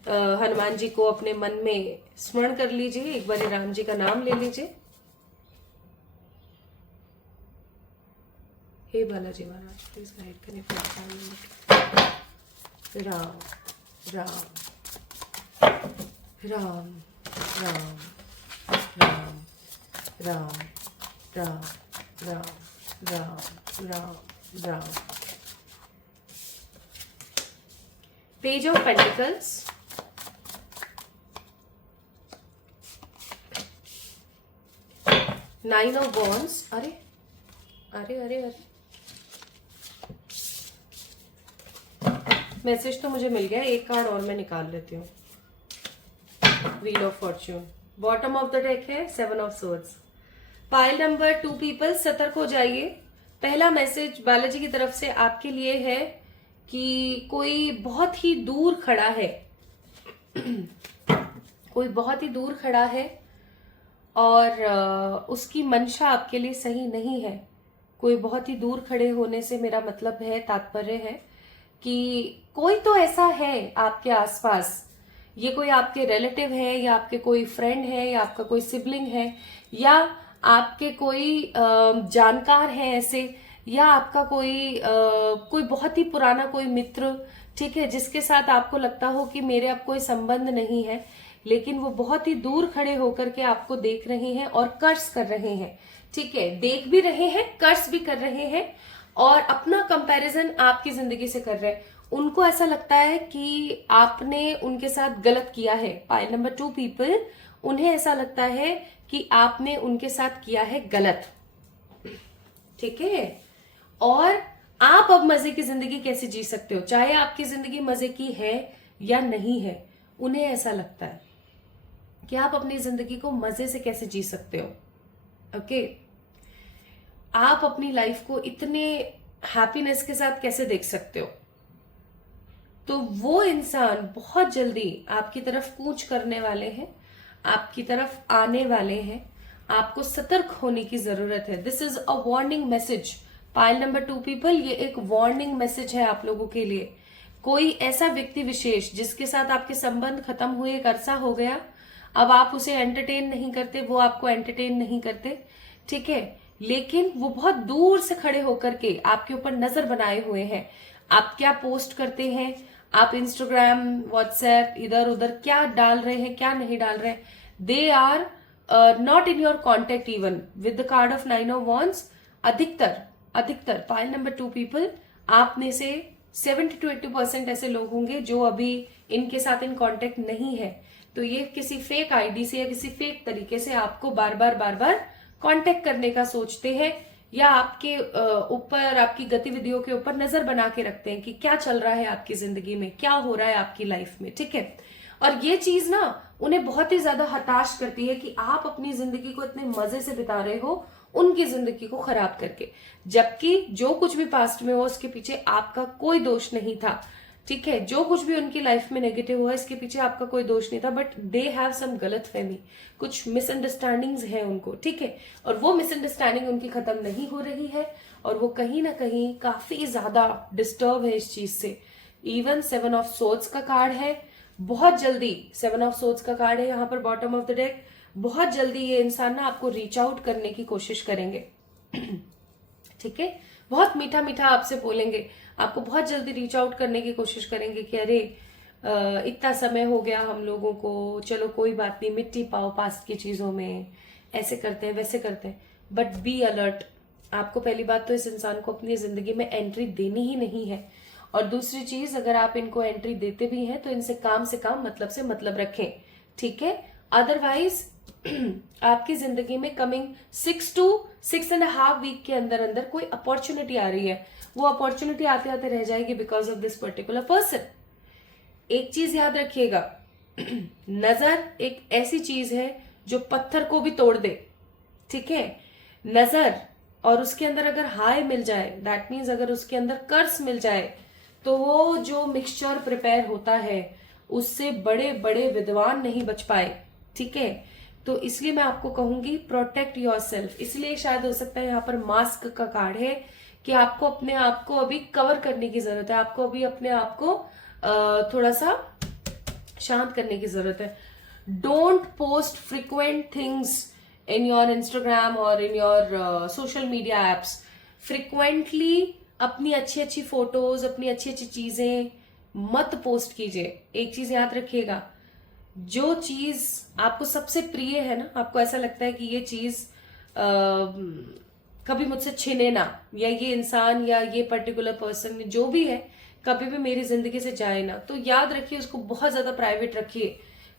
हनुमान जी को अपने मन में स्मरण कर लीजिए, एक बारी राम जी का नाम ले लीजिए। हे बालाजी महाराज, प्लीज गाइड करें Ram Ram Ram Ram Ram Ram Ram Ram Ram Ram Ram. Page of pentacles, nine of wands. अरे अरे अरे अरे, मैसेज तो मुझे मिल गया। एक कार्ड और मैं निकाल लेती हूँ। Wheel of Fortune, bottom of the deck है 7 of swords. Pile number 2 people, सतर्क हो जाइए। पहला मैसेज बालाजी की तरफ से आपके लिए है कि कोई बहुत ही दूर खड़ा है, कोई बहुत ही दूर खड़ा है और उसकी मंशा आपके लिए सही नहीं है। कोई बहुत ही दूर खड़े होने से मेरा मतलब है, तात्पर्य है कि कोई तो ऐसा है आपके आसपास, ये कोई आपके रिलेटिव है या आपके कोई फ्रेंड है या आपका कोई सिबलिंग है या आपके कोई जानकार है ऐसे, या आपका कोई बहुत ही पुराना कोई मित्र, ठीक है, जिसके साथ आपको लगता हो कि मेरे अब कोई संबंध नहीं है, लेकिन वो बहुत ही दूर खड़े होकर के आपको देख रहे हैं और कर्ज कर रहे हैं, ठीक है, देख भी रहे हैं, कर्ज भी कर रहे हैं और अपना कंपैरिजन आपकी जिंदगी से कर रहे हैं। उनको ऐसा लगता है कि आपने उनके साथ गलत किया है। पाइल नंबर 2 पीपल, उन्हें ऐसा लगता है कि आपने उनके साथ किया है गलत, ठीक है। और आप अब मजे की जिंदगी कैसे जी सकते हो, चाहे आपकी जिंदगी मजे की है या नहीं है, उन्हें ऐसा लगता है कि आप अपनी जिंदगी को मजे से कैसे जी सकते हो। ओके, आप अपनी लाइफ को इतने हैप्पीनेस के साथ कैसे देख सकते हो। तो वो इंसान बहुत जल्दी आपकी तरफ कूच करने वाले हैं, आपकी तरफ आने वाले हैं। आपको सतर्क होने की जरूरत है। This is a warning message. Pile number 2 people, ये एक वार्निंग मैसेज है आप लोगों के लिए। कोई ऐसा व्यक्ति विशेष जिसके साथ आपके संबंध खत्म हुए, एक अरसा हो गया, अब आप उसे एंटरटेन नहीं करते, वो आपको एंटरटेन नहीं करते, ठीक है, लेकिन वो बहुत दूर से खड़े होकर के आपके ऊपर नजर बनाए हुए हैं। आप क्या पोस्ट करते हैं, आप इंस्टाग्राम, व्हाट्सएप, इधर उधर क्या डाल रहे हैं, क्या नहीं डाल रहे हैं, they are not in your contact even with the card of 9 of wands. अधिकतर पाइल नंबर 2 पीपल, आप में से 70 to 80% ऐसे लोग होंगे जो अभी इनके साथ इन कांटेक्ट नहीं है। तो ये किसी फेक आईडी से या किसी फेक तरीके से आपको बार बार कांटेक्ट करने का सोचते हैं, या आपके ऊपर, आपकी गतिविधियों के ऊपर नजर बना के रखते हैं कि क्या चल रहा है आपकी जिंदगी में, क्या हो रहा है आपकी लाइफ में, ठीक है। और ये चीज ना उन्हें बहुत ही ज्यादा हताश करती है कि आप अपनी जिंदगी को इतने मजे से बिता रहे हो उनकी जिंदगी को खराब करके, जबकि जो कुछ भी पास्ट में हुआ उसके पीछे आपका कोई दोष नहीं था, ठीक है। जो कुछ भी उनकी लाइफ में नेगेटिव हुआ इसके पीछे आपका कोई दोष नहीं था, बट दे हैव सम गलत फहमी, कुछ मिसअंडरस्टैंडिंग्स है उनको, ठीक है। और वो मिसअंडरस्टैंडिंग उनकी खत्म नहीं हो रही है और वो कहीं ना कहीं काफी ज्यादा डिस्टर्ब है इस चीज से। इवन 7 ऑफ सोर्ड्स का कार्ड है, बहुत जल्दी 7 ऑफ सोर्ड्स का कार्ड है यहाँ पर बॉटम ऑफ द डेक। बहुत जल्दी ये इंसान ना आपको रीच आउट करने की कोशिश करेंगे, ठीक है, बहुत मीठा मीठा आपसे बोलेंगे, आपको बहुत जल्दी रीच आउट करने की कोशिश करेंगे कि अरे इतना समय हो गया हम लोगों को, चलो कोई बात नहीं, मिट्टी पाओ पास्ट की चीजों में, ऐसे करते हैं वैसे करते हैं। बट बी अलर्ट, आपको पहली बात तो इस इंसान को अपनी जिंदगी में एंट्री देनी ही नहीं है, और दूसरी चीज, अगर आप इनको एंट्री देते भी हैं तो इनसे काम मतलब से मतलब रखें, ठीक है। अदरवाइज आपकी जिंदगी में कमिंग 6 to 6.5 वीक के अंदर अंदर कोई अपॉर्चुनिटी आ रही है, वो अपॉर्चुनिटी आते आते रह जाएगी because of this particular person. एक चीज याद रखिएगा, नजर एक ऐसी चीज है जो पत्थर को भी तोड़ दे, ठीक है। नजर, और उसके अंदर अगर हाय मिल जाए, दैट मीन्स अगर उसके अंदर कर्स मिल जाए, तो वो जो मिक्सचर प्रिपेयर होता है उससे बड़े बड़े विद्वान नहीं बच पाए, ठीक है। तो इसलिए मैं आपको कहूंगी प्रोटेक्ट योर सेल्फ। इसलिए शायद हो सकता है यहाँ पर मास्क का कार्ड है कि आपको अपने आप को अभी कवर करने की जरूरत है, आपको अभी अपने आप को थोड़ा सा शांत करने की जरूरत है। Don't post frequent things in your Instagram और in your social media apps. Frequently अपनी अच्छी अच्छी फोटोज, अपनी अच्छी अच्छी चीजें मत पोस्ट कीजिए। एक चीज याद रखिएगा, जो चीज आपको सबसे प्रिय है ना, आपको ऐसा लगता है कि ये चीज कभी मुझसे छिने ना, या ये इंसान या ये पर्टिकुलर पर्सन जो भी है कभी भी मेरी जिंदगी से जाए ना, तो याद रखिए उसको बहुत ज्यादा प्राइवेट रखिए।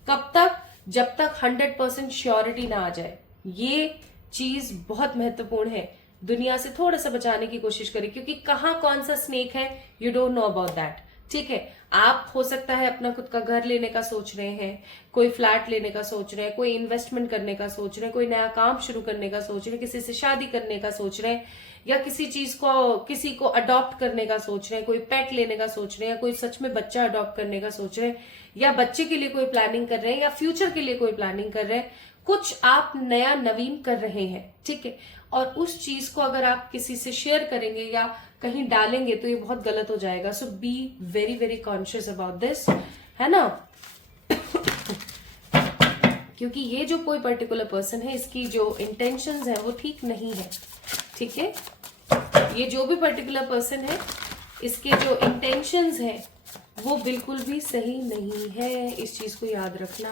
कब तक? जब तक 100% श्योरिटी ना आ जाए। ये चीज बहुत महत्वपूर्ण है। दुनिया से थोड़ा सा बचाने की कोशिश करें, क्योंकि कहाँ कौन सा स्नेक है you don't know about that, ठीक है। आप हो सकता है अपना खुद का घर लेने का सोच रहे हैं, कोई फ्लैट लेने का सोच रहे हैं, कोई इन्वेस्टमेंट करने का सोच रहे हैं, कोई नया काम शुरू करने का सोच रहे हैं, किसी से शादी करने का सोच रहे हैं, या किसी को अडॉप्ट करने का सोच रहे हैं, कोई पेट लेने का सोच रहे हैं, कोई सच में बच्चा अडॉप्ट करने का सोच रहे हैं, या बच्चे के लिए कोई प्लानिंग कर रहे हैं, या फ्यूचर के लिए कोई प्लानिंग कर रहे हैं। कुछ आप नया नवीन कर रहे हैं, ठीक है। और उस चीज को अगर आप किसी से शेयर करेंगे या कहीं डालेंगे तो ये बहुत गलत हो जाएगा. So be very very conscious about this, है ना. क्योंकि ये जो कोई पर्टिकुलर पर्सन है, इसकी जो इंटेंशंस है वो ठीक नहीं है. ठीक है, ये जो भी पर्टिकुलर पर्सन है, इसके जो इंटेंशंस है वो बिल्कुल भी सही नहीं है. इस चीज को याद रखना.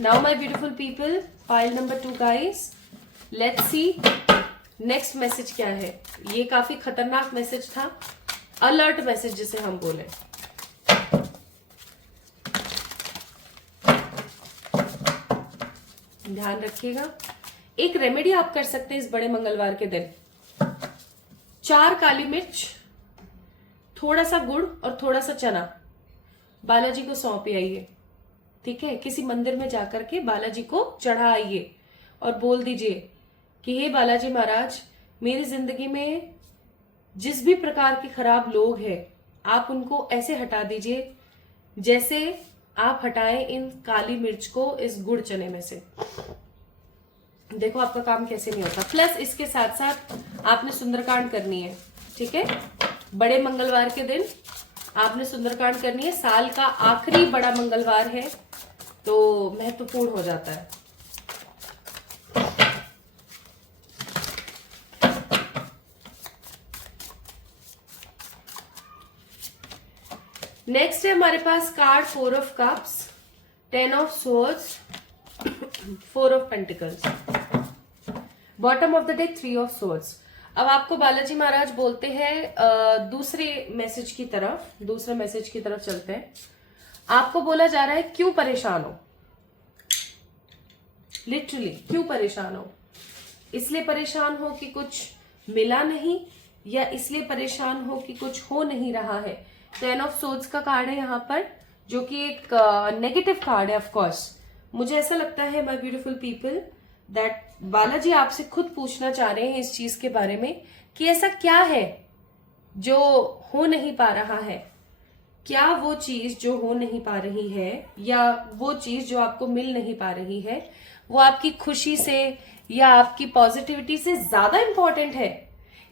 Now my beautiful people, pile number 2 guys, let's see next message क्या है. ये काफी खतरनाक मैसेज था, अलर्ट मैसेज जिसे हम बोले. ध्यान रखिएगा. एक रेमेडी आप कर सकते हैं इस बड़े मंगलवार के दिन. 4 काली मिर्च, थोड़ा सा गुड़ और थोड़ा सा चना बालाजी को सौंप आइए. ठीक है, किसी मंदिर में जाकर के बालाजी को चढ़ा आइए और बोल दीजिए कि हे बालाजी महाराज, मेरी जिंदगी में जिस भी प्रकार के खराब लोग हैं, आप उनको ऐसे हटा दीजिए जैसे आप हटाएं इन काली मिर्च को इस गुड़ चने में से. देखो आपका काम कैसे नहीं होता. प्लस इसके साथ साथ आपने सुंदरकांड करनी है. ठीक है, बड़े मंगलवार के दिन आपने सुंदरकांड करनी है. साल का आखिरी बड़ा मंगलवार है तो महत्वपूर्ण हो जाता है. नेक्स्ट है हमारे पास card 4 of cups, 10 of swords, 4 of pentacles, bottom of the deck 3 of swords. अब आपको बालाजी महाराज बोलते हैं दूसरे मैसेज की तरफ चलते हैं. आपको बोला जा रहा है क्यों परेशान हो. लिटरली क्यों परेशान हो. इसलिए परेशान हो कि कुछ मिला नहीं, या इसलिए परेशान हो कि कुछ हो नहीं रहा है. 10 ऑफ सोर्ड्स का कार्ड है यहाँ पर, जो कि एक नेगेटिव कार्ड है. ऑफ कोर्स मुझे ऐसा लगता है my beautiful people that Balaji आपसे खुद पूछना चाह रहे हैं इस चीज के बारे में कि ऐसा क्या है जो हो नहीं पा रहा है. क्या वो चीज जो हो नहीं पा रही है, या वो चीज जो आपको मिल नहीं पा रही है, वो आपकी खुशी से या आपकी पॉजिटिविटी से ज्यादा इंपॉर्टेंट है,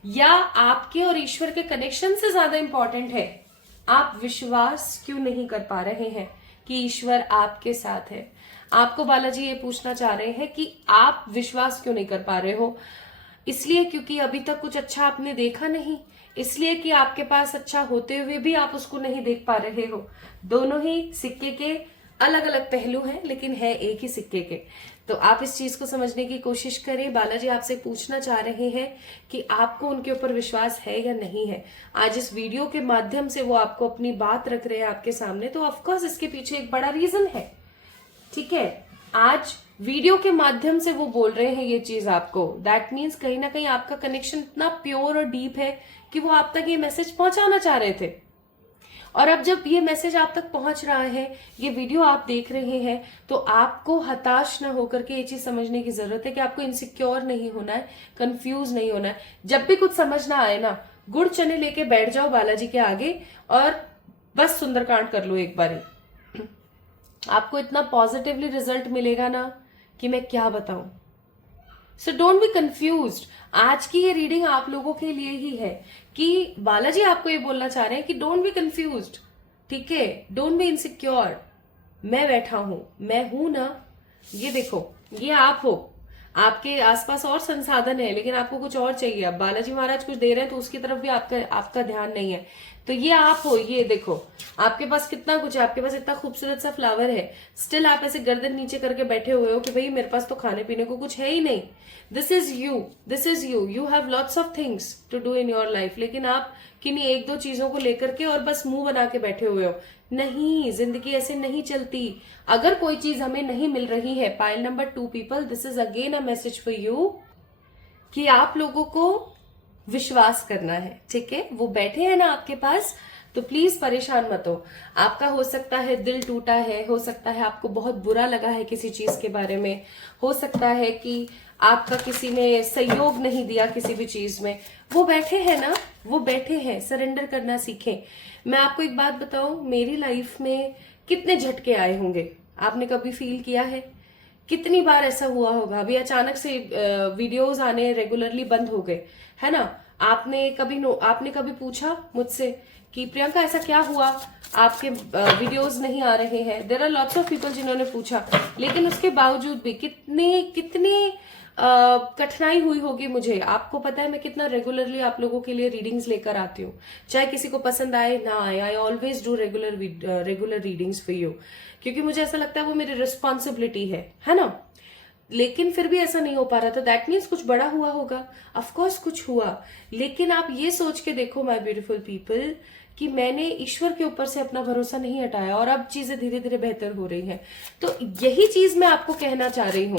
या आपके और ईश्वर के कनेक्शन से ज्यादा इंपॉर्टेंट है. आप विश्वास क्यों नहीं कर पा रहे हैं कि ईश्वर आपके साथ है. आपको बालाजी ये पूछना चाह रहे हैं कि आप विश्वास क्यों नहीं कर पा रहे हो. इसलिए क्योंकि अभी तक कुछ अच्छा आपने देखा नहीं, इसलिए कि आपके पास अच्छा होते हुए भी आप उसको नहीं देख पा रहे हो. दोनों ही सिक्के के अलग अलग पहलू हैं, लेकिन है एक ही सिक्के के. तो आप इस चीज को समझने की कोशिश करें. बालाजी आपसे पूछना चाह रहे हैं कि आपको उनके ऊपर विश्वास है या नहीं है. आज इस वीडियो के माध्यम से वो आपको अपनी बात रख रहे हैं आपके सामने, तो ऑफकोर्स इसके पीछे एक बड़ा रीजन है. ठीक है, आज वीडियो के माध्यम से वो बोल रहे हैं ये चीज आपको. दैट मीन्स कहीं ना कहीं आपका कनेक्शन इतना प्योर और डीप है कि वो आप तक ये मैसेज पहुंचाना चाह रहे थे. और अब जब ये मैसेज आप तक पहुंच रहा है, ये वीडियो आप देख रहे हैं, तो आपको हताश ना होकर के ये चीज समझने की जरूरत है कि आपको इनसिक्योर नहीं होना है, कंफ्यूज नहीं होना है. जब भी कुछ समझ ना आए ना, गुड़ चने लेके बैठ जाओ बालाजी के आगे और बस सुंदरकांड कर लो एक बारी. आपको इतना पॉजिटिवली रिजल्ट मिलेगा ना कि मैं क्या बताऊं. So don't be confused. आज की ये रीडिंग आप लोगों के लिए ही है कि बालाजी आपको ये बोलना चाह रहे हैं कि डोंट बी कंफ्यूज्ड. ठीक है, डोंट बी इनसिक्योर. मैं बैठा हूं, मैं हूं ना. ये देखो, ये आप हो. आपके आसपास और संसाधन है, लेकिन आपको कुछ और चाहिए. अब बालाजी महाराज कुछ दे रहे हैं तो उसकी तरफ भी आपका ध्यान नहीं है. तो ये आप हो. ये देखो, आपके पास कितना कुछ है. आपके पास इतना खूबसूरत सा फ्लावर है, स्टिल आप ऐसे गर्दन नीचे करके बैठे हुए हो कि भाई मेरे पास तो खाने पीने को कुछ है ही नहीं. This is you, this is you. You have lots of things to do in your life, लेकिन आप किन्हीं 1-2 चीजों को लेकर के और बस मुंह बना के बैठे हुए हो. नहीं, जिंदगी ऐसे नहीं चलती. अगर कोई चीज हमें नहीं मिल रही है, pile number 2 people, this is again a message for you कि आप लोगों को विश्वास करना है. ठीक है, वो बैठे हैं ना आपके पास, तो प्लीज परेशान मत हो. आपका हो सकता है दिल टूटा है, हो सकता है आपको बहुत बुरा लगा है किसी चीज के बारे में, हो सकता है कि आपका किसी ने सहयोग नहीं दिया किसी भी चीज में. वो बैठे हैं ना, वो बैठे हैं. सरेंडर करना सीखें. मैं आपको एक बात बताऊं, मेरी लाइफ में कितने झटके आए होंगे. आपने कभी फील किया है कितनी बार ऐसा हुआ होगा, अभी अचानक से वीडियोस आने रेगुलरली बंद हो गए, है ना। आपने कभी पूछा मुझसे कि प्रियंका ऐसा क्या हुआ, आपके वीडियोस नहीं आ रहे हैं। There are lots of people जिन्होंने पूछा, लेकिन उसके बावजूद भी कितनी कितनी कठिनाई हुई होगी मुझे। आपको पता है मैं कितना रेगुलरली आप लोगों के लिए रीडिंग्स लेकर आती हूँ, चाहे किसी को पसंद आए ना आए। I always do regular readings for you, क्योंकि मुझे ऐसा लगता है वो मेरी रिस्पॉन्सिबिलिटी है ना। लेकिन फिर भी ऐसा नहीं हो पा रहा, तो दैट मीन्स कुछ बड़ा हुआ होगा। ऑफकोर्स कुछ हुआ, लेकिन आप ये सोच के देखो माय ब्यूटीफुल पीपल कि मैंने ईश्वर के ऊपर से अपना भरोसा नहीं हटाया और अब चीजें धीरे धीरे बेहतर हो रही हैं। तो यही चीज मैं आपको कहना चाह रही हूं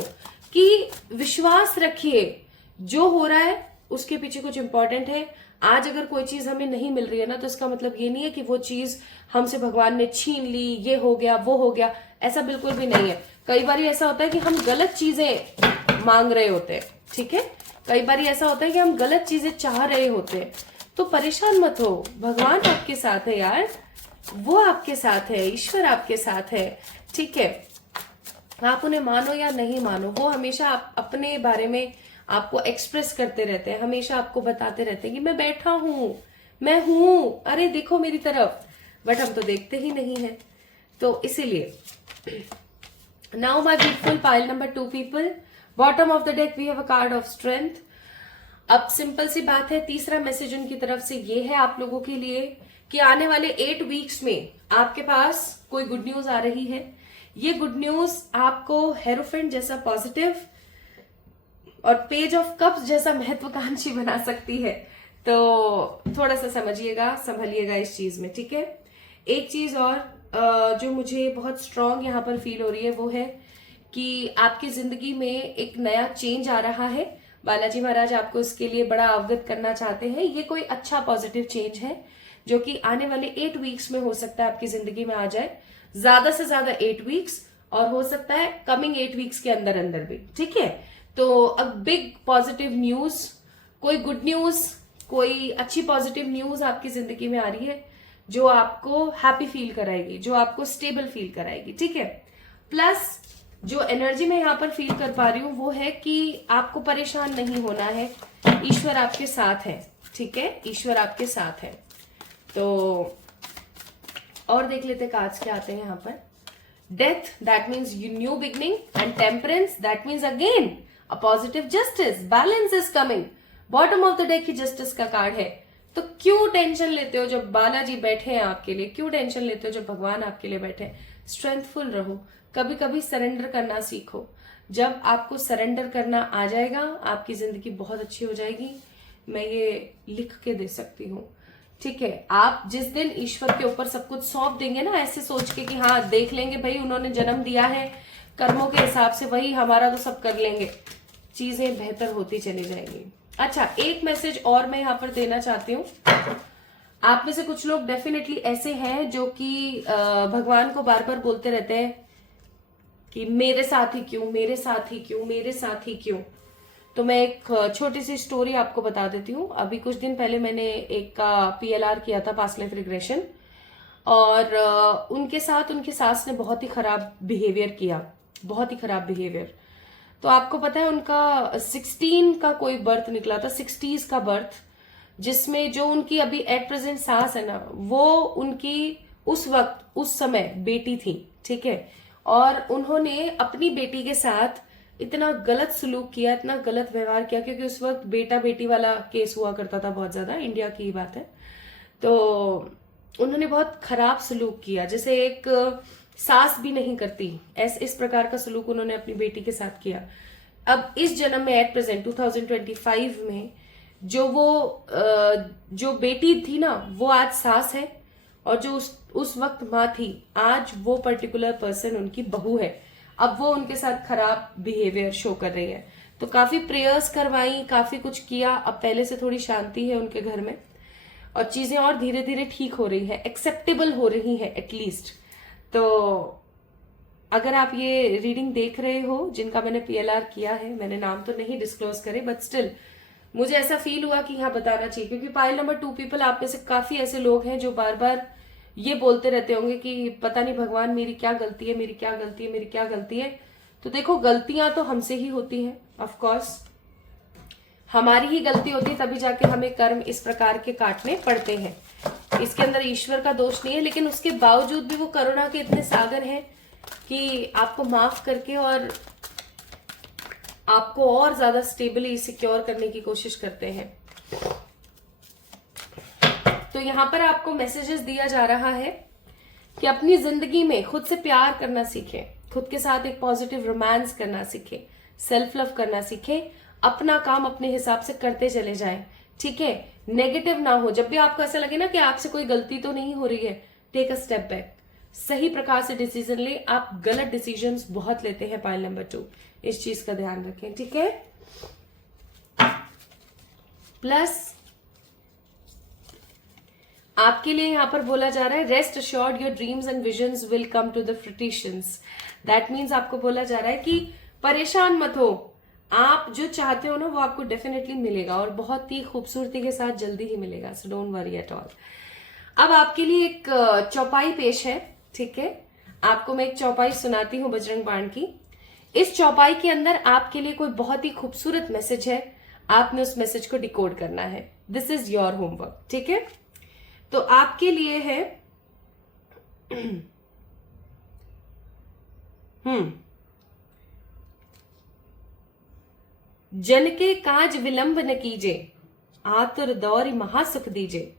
कि विश्वास रखिए, जो हो रहा है उसके पीछे कुछ इंपॉर्टेंट है। आज अगर कोई चीज हमें नहीं मिल रही है ना, तो इसका मतलब ये नहीं है कि वो चीज हमसे भगवान ने छीन ली, ये हो गया वो हो गया, ऐसा बिल्कुल भी नहीं है। कई बार ऐसा होता है कि हम गलत चीजें मांग रहे होते हैं, ठीक है। कई बार ऐसा होता है कि हम गलत चीजें चाह रहे होते हैं, तो परेशान मत हो, भगवान आपके साथ है यार, वो आपके साथ है, ईश्वर आपके साथ है, ठीक है। आप उन्हें मानो या नहीं मानो, वो हमेशा आप अपने बारे में आपको एक्सप्रेस करते रहते हैं, हमेशा आपको बताते रहते हैं कि मैं बैठा हूं, मैं हूं, अरे देखो मेरी तरफ, बट हम तो देखते ही नहीं है। तो इसीलिए now my beautiful pile number 2 people, bottom of the deck we have a card of strength. अब सिंपल सी बात है, तीसरा मैसेज उनकी तरफ से ये है आप लोगों के लिए कि आने वाले 8 वीक्स में आपके पास कोई गुड न्यूज आ रही है। ये गुड न्यूज आपको हेरोफेंट जैसा पॉजिटिव और पेज ऑफ कप्स जैसा महत्वाकांक्षी बना सकती है। तो थोड़ा सा समझिएगा, संभलिएगा इस चीज में, ठीक है। एक चीज और जो मुझे बहुत स्ट्रांग यहाँ पर फील हो रही है वो है कि आपकी जिंदगी में एक नया चेंज आ रहा है। बालाजी महाराज आपको इसके लिए बड़ा अवगत करना चाहते हैं। ये कोई अच्छा पॉजिटिव चेंज है जो कि आने वाले 8 वीक्स में हो सकता है आपकी जिंदगी में आ जाए, ज्यादा से ज्यादा 8 वीक्स, और हो सकता है कमिंग 8 वीक्स के अंदर अंदर भी, ठीक है। तो अ बिग पॉजिटिव न्यूज, कोई गुड न्यूज, कोई अच्छी पॉजिटिव न्यूज आपकी जिंदगी में आ रही है जो आपको हैप्पी फील कराएगी, जो आपको स्टेबल फील कराएगी, ठीक है। प्लस जो एनर्जी मैं यहाँ पर फील कर पा रही हूँ वो है कि आपको परेशान नहीं होना है, ईश्वर आपके साथ है, ठीक है, ईश्वर आपके साथ है। तो और देख लेते कार्ड्स क्या आते हैं यहाँ पर। Death, that means new beginning, and temperance, that means again a positive justice, balance is coming. Bottom of the deck he justice का कार्ड है। तो क्यों टेंशन लेते हो जब बालाजी बैठे हैं आपके लिए, क्यों टेंशन लेते हो जब भगवान आपके लिए बैठे हैं। स्ट्रेंथफुल रहो, कभी कभी सरेंडर करना सीखो। जब आपको सरेंडर करना आ जाएगा आपकी जिंदगी बहुत अच्छी हो जाएगी, मैं ये लिख के दे सकती हूँ, ठीक है। आप जिस दिन ईश्वर के ऊपर सब कुछ सौंप देंगे ना, ऐसे सोच के कि हाँ देख लेंगे भाई, उन्होंने जन्म दिया है, कर्मों के हिसाब से वही हमारा तो सब कर लेंगे, चीजें बेहतर होती चली जाएंगी। अच्छा, एक मैसेज और मैं यहाँ पर देना चाहती हूँ। आप में से कुछ लोग डेफिनेटली ऐसे हैं जो कि भगवान को बार बार बोलते रहते हैं कि मेरे साथ ही क्यों, मेरे साथ ही क्यों, मेरे साथ ही क्यों। तो मैं एक छोटी सी स्टोरी आपको बता देती हूँ। अभी कुछ दिन पहले मैंने एक का PLR किया था, पास्ट लाइफ रिग्रेशन, और उनके साथ उनकी सास ने बहुत ही खराब बिहेवियर किया, बहुत ही खराब बिहेवियर। तो आपको पता है उनका 16 का कोई बर्थ निकला था, 60s का बर्थ, जिसमें जो उनकी अभी एट प्रेजेंट सास है ना, वो उनकी उस वक्त उस समय बेटी थी, ठीक है। और उन्होंने अपनी बेटी के साथ इतना गलत सलूक किया, इतना गलत व्यवहार किया, क्योंकि उस वक्त बेटा बेटी वाला केस हुआ करता था बहुत ज्यादा, इंडिया की बात है। तो उन्होंने बहुत खराब सलूक किया, जैसे एक सास भी नहीं करती, इस प्रकार का सलूक उन्होंने अपनी बेटी के साथ किया। अब इस जन्म में एट प्रेजेंट 2025 में जो बेटी थी ना, वो आज सास है, और जो उस वक्त माँ थी, आज वो पर्टिकुलर पर्सन उनकी बहू है। अब वो उनके साथ खराब बिहेवियर शो कर रही है। तो काफी प्रेयर्स करवाई, काफी कुछ किया, अब पहले से थोड़ी शांति है उनके घर में, और चीजें और धीरे धीरे ठीक हो रही है, एक्सेप्टेबल हो रही है एटलीस्ट। तो अगर आप ये रीडिंग देख रहे हो जिनका मैंने PLR किया है, मैंने नाम तो नहीं डिस्क्लोज करे, बट स्टिल मुझे ऐसा फील हुआ कि यहाँ बताना चाहिए, क्योंकि पाइल नंबर 2 पीपल आप में से काफी ऐसे लोग हैं जो बार बार ये बोलते रहते होंगे कि पता नहीं भगवान मेरी क्या गलती है, मेरी क्या गलती है, मेरी क्या गलती है। तो देखो, गलतियां तो हमसे ही होती हैं, ऑफ कोर्स हमारी ही गलती होती है, तभी जाके हमें कर्म इस प्रकार के काटने पड़ते हैं। इसके अंदर ईश्वर का दोष नहीं है, लेकिन उसके बावजूद भी वो करुणा के इतने सागर हैं कि आपको माफ करके और आपको और ज्यादा स्टेबली सिक्योर करने की कोशिश करते हैं। तो यहां पर आपको मैसेजेस दिया जा रहा है कि अपनी जिंदगी में खुद से प्यार करना सीखें, खुद के साथ एक पॉजिटिव रोमांस करना सीखें, सेल्फ लव करना सीखें, अपना काम अपने हिसाब से करते चले जाएं, ठीक है। नेगेटिव ना हो। जब भी आपको ऐसा लगे ना कि आपसे कोई गलती तो नहीं हो रही है, टेक अ स्टेप बैक, सही प्रकार से डिसीजन ले। आप गलत डिसीजंस बहुत लेते हैं, पाइल नंबर 2, इस चीज का ध्यान रखें, ठीक है। प्लस आपके लिए यहां पर बोला जा रहा है, rest assured your dreams and visions will come to the fruitions. That means आपको बोला जा रहा है कि परेशान मत हो, आप जो चाहते हो ना वो आपको डेफिनेटली मिलेगा, और बहुत ही खूबसूरती के साथ जल्दी ही मिलेगा। So don't worry at all. अब आपके लिए एक चौपाई पेश है, ठीक है। आपको मैं एक चौपाई सुनाती हूँ बजरंग बाण की। इस चौपाई के अंदर आपके लिए कोई बहुत ही खूबसूरत मैसेज है, आपने उस मैसेज को डिकोड करना है। दिस इज योर होमवर्क, ठीक है। तो आपके लिए है जन के काज विलंब न कीजे, आतुर दौरी महासुख दीजे।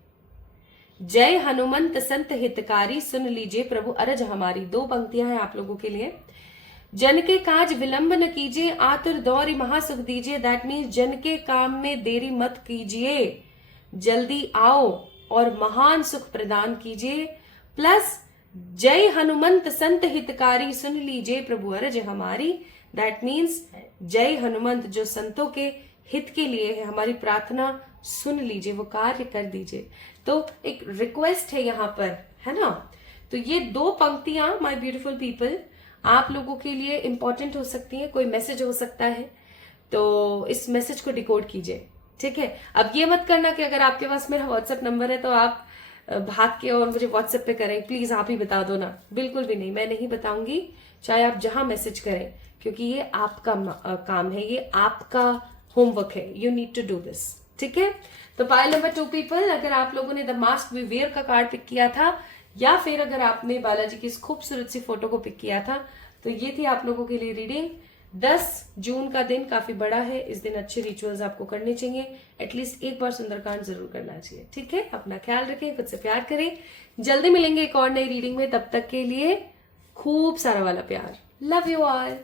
जय हनुमंत संत हितकारी, सुन लीजिए प्रभु अरज हमारी। 2 पंक्तियां हैं आप लोगों के लिए। जन के काज विलंब न कीजिए, आतुर दौरी महासुख दीजिए। दैट मीन्स जन के काम में देरी मत कीजिए, जल्दी आओ और महान सुख प्रदान कीजिए। प्लस जय हनुमंत संत हितकारी, सुन लीजिए प्रभु अरज हमारी। दैट मीन्स जय हनुमंत जो संतों के हित के लिए है, हमारी प्रार्थना सुन लीजिए, वो कार्य कर दीजिए। तो एक रिक्वेस्ट है यहाँ पर, है ना। तो ये 2 पंक्तियां माय ब्यूटीफुल पीपल आप लोगों के लिए इंपॉर्टेंट हो सकती हैं, कोई मैसेज हो सकता है। तो इस मैसेज को डिकोड कीजिए, ठीक है। अब ये मत करना कि अगर आपके पास मेरा व्हाट्सएप नंबर है तो आप भाग के और मुझे व्हाट्सएप पे करें, प्लीज आप ही बता दो ना। बिल्कुल भी नहीं, मैं नहीं बताऊंगी, चाहे आप जहां मैसेज करें, क्योंकि ये आपका काम है, ये आपका होमवर्क है। You need to do this, ठीक है। तो पाइल नंबर 2 पीपल, अगर आप लोगों ने द मास्क वी वेयर का कार्ड पिक किया था, या फिर अगर आपने बालाजी की इस खूबसूरत सी फोटो को पिक किया था, तो ये थी आप लोगों के लिए रीडिंग। 10 जून का दिन काफी बड़ा है, इस दिन अच्छे रिचुअल्स आपको करने चाहिए, एटलीस्ट एक बार सुंदरकांड जरूर करना चाहिए, ठीक है। अपना ख्याल रखें, खुद से प्यार करें। जल्दी मिलेंगे एक और नई रीडिंग में, तब तक के लिए खूब सारा वाला प्यार। Love you all.